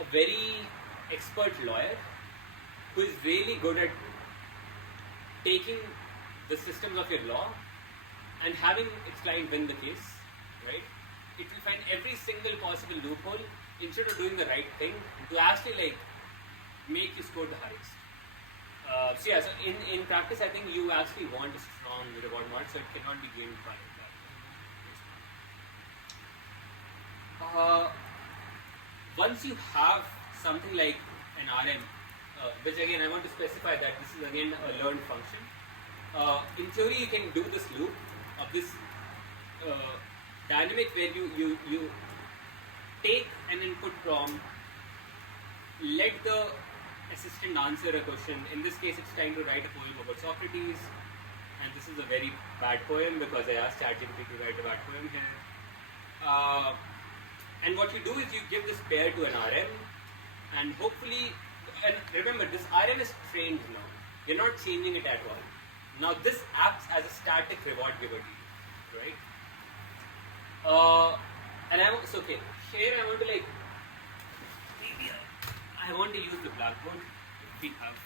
a very expert lawyer who is really good at taking the systems of your law and having its client win the case, right? It will find every single possible loophole instead of doing the right thing to actually like make you score the highest. So yeah, so in practice, I think you actually want a strong reward model, so it cannot be gamed by that. Once you have something like an RM, which again I want to specify that this is again a learned function. In theory, you can do this loop of this dynamic where you take an input prompt, let the assistant answer a question. In this case, it's trying to write a poem about Socrates, and this is a very bad poem because I asked ChatGPT to write a bad poem here. And what you do is you give this pair to an RM, and hopefully, and remember, this RM is trained now. You're not changing it at all. Now this acts as a static reward giver to you, right? And so okay, here I want to like, maybe I want to use the blackboard if we have.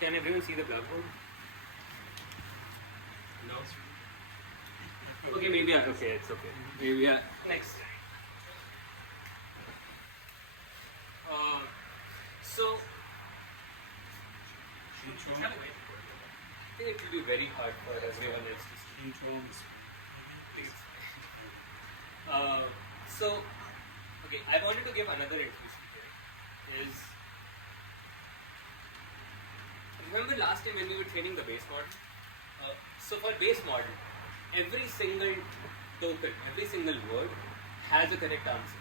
Can everyone see the blackboard? No. Okay, maybe okay, it's okay. Maybe next time. So I think it will be very hard for everyone else to see. So, okay, I wanted to give another intuition here. Is remember last time when we were training the base model? So for base model, every single token, every single word has a correct answer,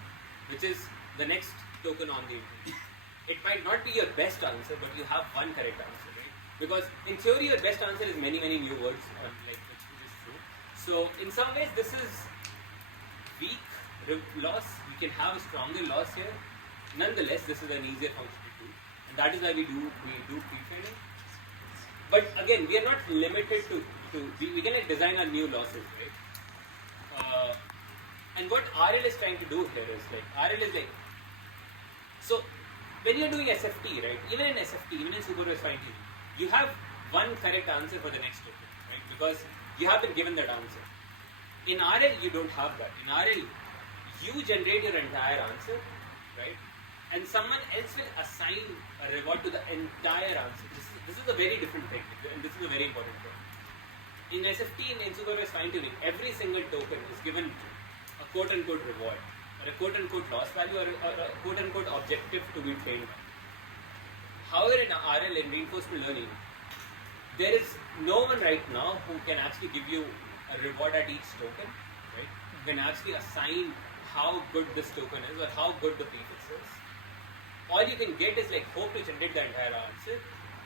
which is the next token on the input. It might not be your best answer, but you have one correct answer, right? Because in theory, your best answer is many new words, like which is true. So in some ways, this is weak loss. We can have a stronger loss here. Nonetheless, this is an easier function to do, and that is why we do pre-training. But again, we are not limited to we can like design our new losses, right? And what RL is trying to do here is like RL is like, so when you're doing SFT, right? Even in SFT, even in supervised fine tuning, you have one correct answer for the next token, right? Because you have been given that answer. In RL, you don't have that. In RL, you generate your entire answer, right? And someone else will assign a reward to the entire answer. This is a very different thing, and this is a very important point. In SFT, in supervised fine tuning, every single token is given a quote-unquote reward, or a quote-unquote loss value, or a quote-unquote objective to be trained by. However, in RL, in reinforcement learning, there is no one right now who can actually give you a reward at each token, right? Who can actually assign how good this token is or how good the prefix is. All you can get is like hope to generate the entire answer,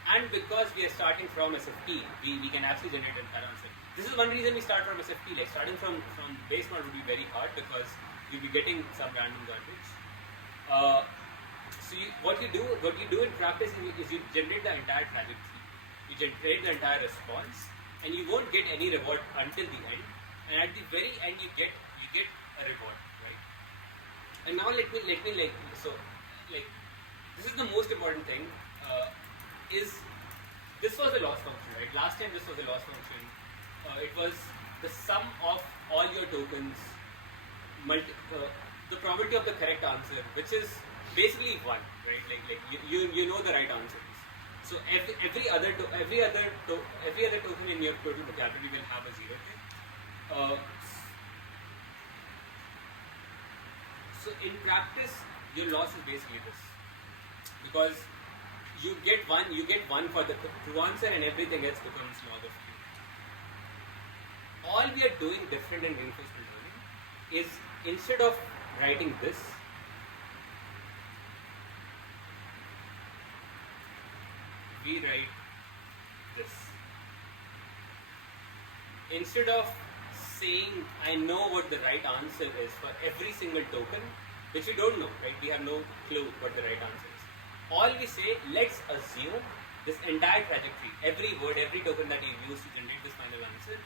and because we are starting from SFT, we can actually generate the entire answer. This is one reason we start from SFT. Like starting from base model would be very hard because you'll be getting some random garbage. So what you do in practice is you generate the entire trajectory, you generate the entire response, and you won't get any reward until the end. And at the very end, you get a reward, right? And now let me like so like this is the most important thing. This was a loss function, right? Last time this was a loss function. It was the sum of all your tokens, the probability of the correct answer, which is basically 1, right? Like you know the right answers. So every other token in your total vocabulary will have a 0 here. So in practice, your loss is basically this. Because you get one for the true answer and everything else becomes log of q. All we are doing different in reinforcement learning is instead of writing this, we write this. Instead of saying I know what the right answer is for every single token, which we don't know, right? We have no clue what the right answer is. All we say, let's assume this entire trajectory, every word, every token that you use to generate this final answer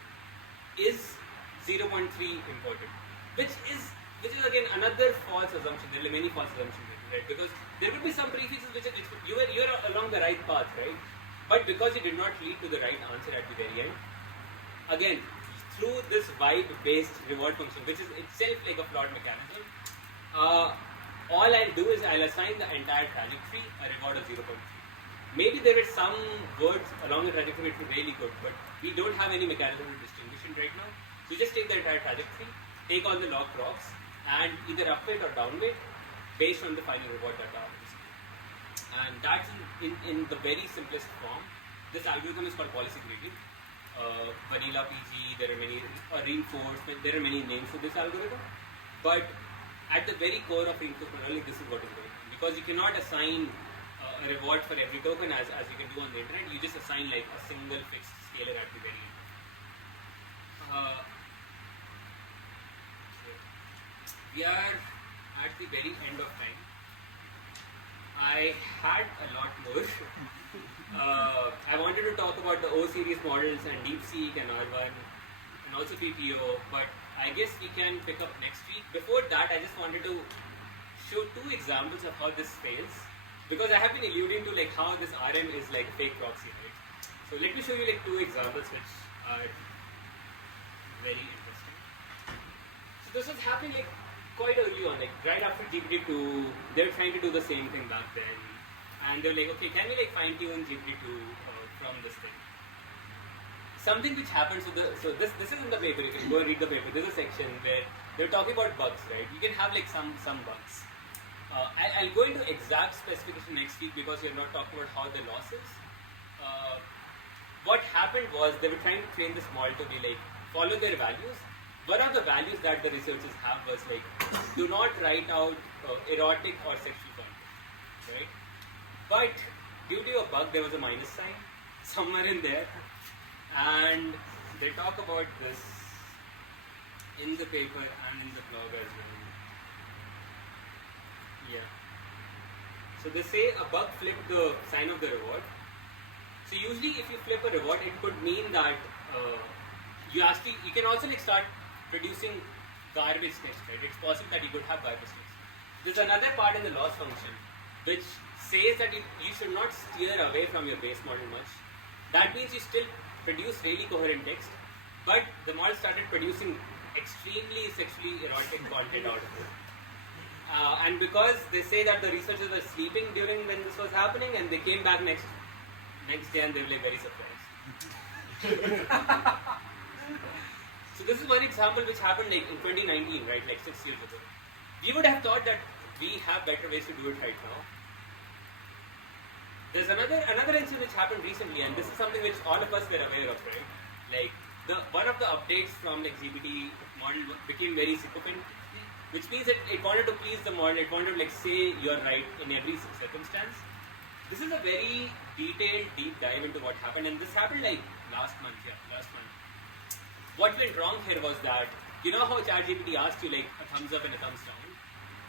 is 0.3 important, which is again another false assumption. There are many false assumptions, right? Because there will be some prefixes which you're along the right path, right? But because you did not lead to the right answer at the very end, again, through this vibe-based reward function, which is itself like a flawed mechanism, all I'll do is I'll assign the entire trajectory a reward of 0.3. Maybe there are some words along the trajectory which are really good, but we don't have any mechanism to distinguish it right now. So you just take the entire trajectory, take all the log procs, and either upweight or downweight based on the final reward that are received. And that's in the very simplest form. This algorithm is called policy gradient. Vanilla PG, there are many reinforcement, there are many names for this algorithm. But at the very core of reinforcement learning, this is what is going on. Because you cannot assign a reward for every token as you can do on the internet, you just assign like a single fixed scalar at the very end. We are at the very end of time. I had a lot more. I wanted to talk about the O series models and DeepSeek and R1 and also PPO, but I guess we can pick up next week. Before that, I just wanted to show two examples of how this fails, because I have been alluding to like how this RM is like a fake proxy, right? So let me show you like two examples which are very interesting. So this was happening like quite early on, like right after GPT-2, they were trying to do the same thing back then, and they were like, okay, can we like fine tune GPT-2 from this thing? Something which happened, so this is in the paper, you can go and read the paper. There's a section where they're talking about bugs, right? You can have like some bugs. I'll go into exact specification next week because we're not talking about how the loss is. What happened was they were trying to train this model to be like, follow their values. One of the values that the researchers have was like, do not write out erotic or sexual content, right? But due to a bug, there was a minus sign somewhere in there. And they talk about this in the paper and in the blog as well. Yeah. So they say a bug flipped the sign of the reward. So usually if you flip a reward, it could mean that you can also like start producing garbage text, right? It's possible that you could have garbage text. There's another part in the loss function which says that you should not steer away from your base model much. That means you still produce really coherent text, but the model started producing extremely sexually erotic content out of it. And because they say that the researchers were sleeping during when this was happening, and they came back next day and they were like very surprised. So this is one example which happened like in 2019, right, like 6 years ago. We would have thought that we have better ways to do it right now. There's another incident which happened recently, and this is something which all of us were aware of, right? Like one of the updates from like GPT model became very sycophantic, which means that it wanted to please the model. It wanted to like say you're right in every circumstance. This is a very detailed deep dive into what happened, and this happened like last month. What went wrong here was that, you know how ChatGPT asked you like a thumbs up and a thumbs down,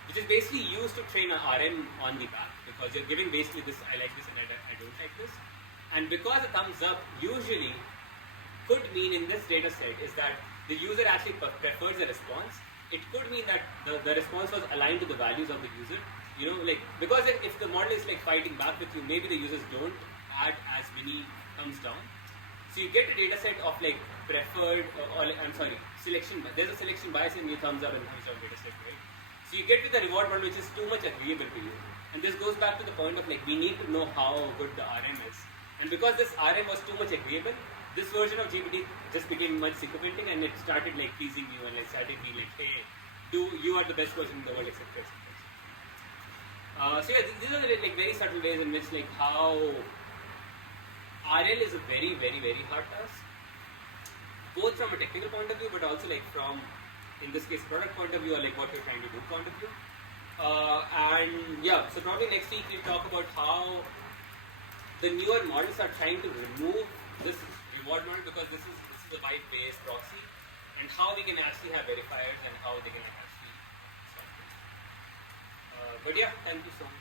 which is basically used to train a RM on the back, because you're giving basically this, I like this and I don't like this. And because a thumbs up usually could mean in this data set is that the user actually prefers a response. It could mean that the response was aligned to the values of the user. You know, like, because if the model is like fighting back with you, maybe the users don't add as many thumbs down. So you get a data set of like preferred, selection. There's a selection bias in your thumbs up and thumbs down data set, right? So you get to the reward model which is too much agreeable to you. And this goes back to the point of like, we need to know how good the RM is. And because this RM was too much agreeable, this version of GPT just became much sycophantic, and it started like pleasing you and like started being like, hey, you are the best person in the world, etc. etc. So yeah, these are the like very subtle ways in which like how RL is a very, very, very hard task, both from a technical point of view, but also like from, in this case, product point of view or like what you're trying to do point of view. And yeah, so probably next week we'll talk about how the newer models are trying to remove this reward model, because this is a byte-based proxy, and how we can actually have verifiers and how they can actually stop it. But yeah, thank you so much.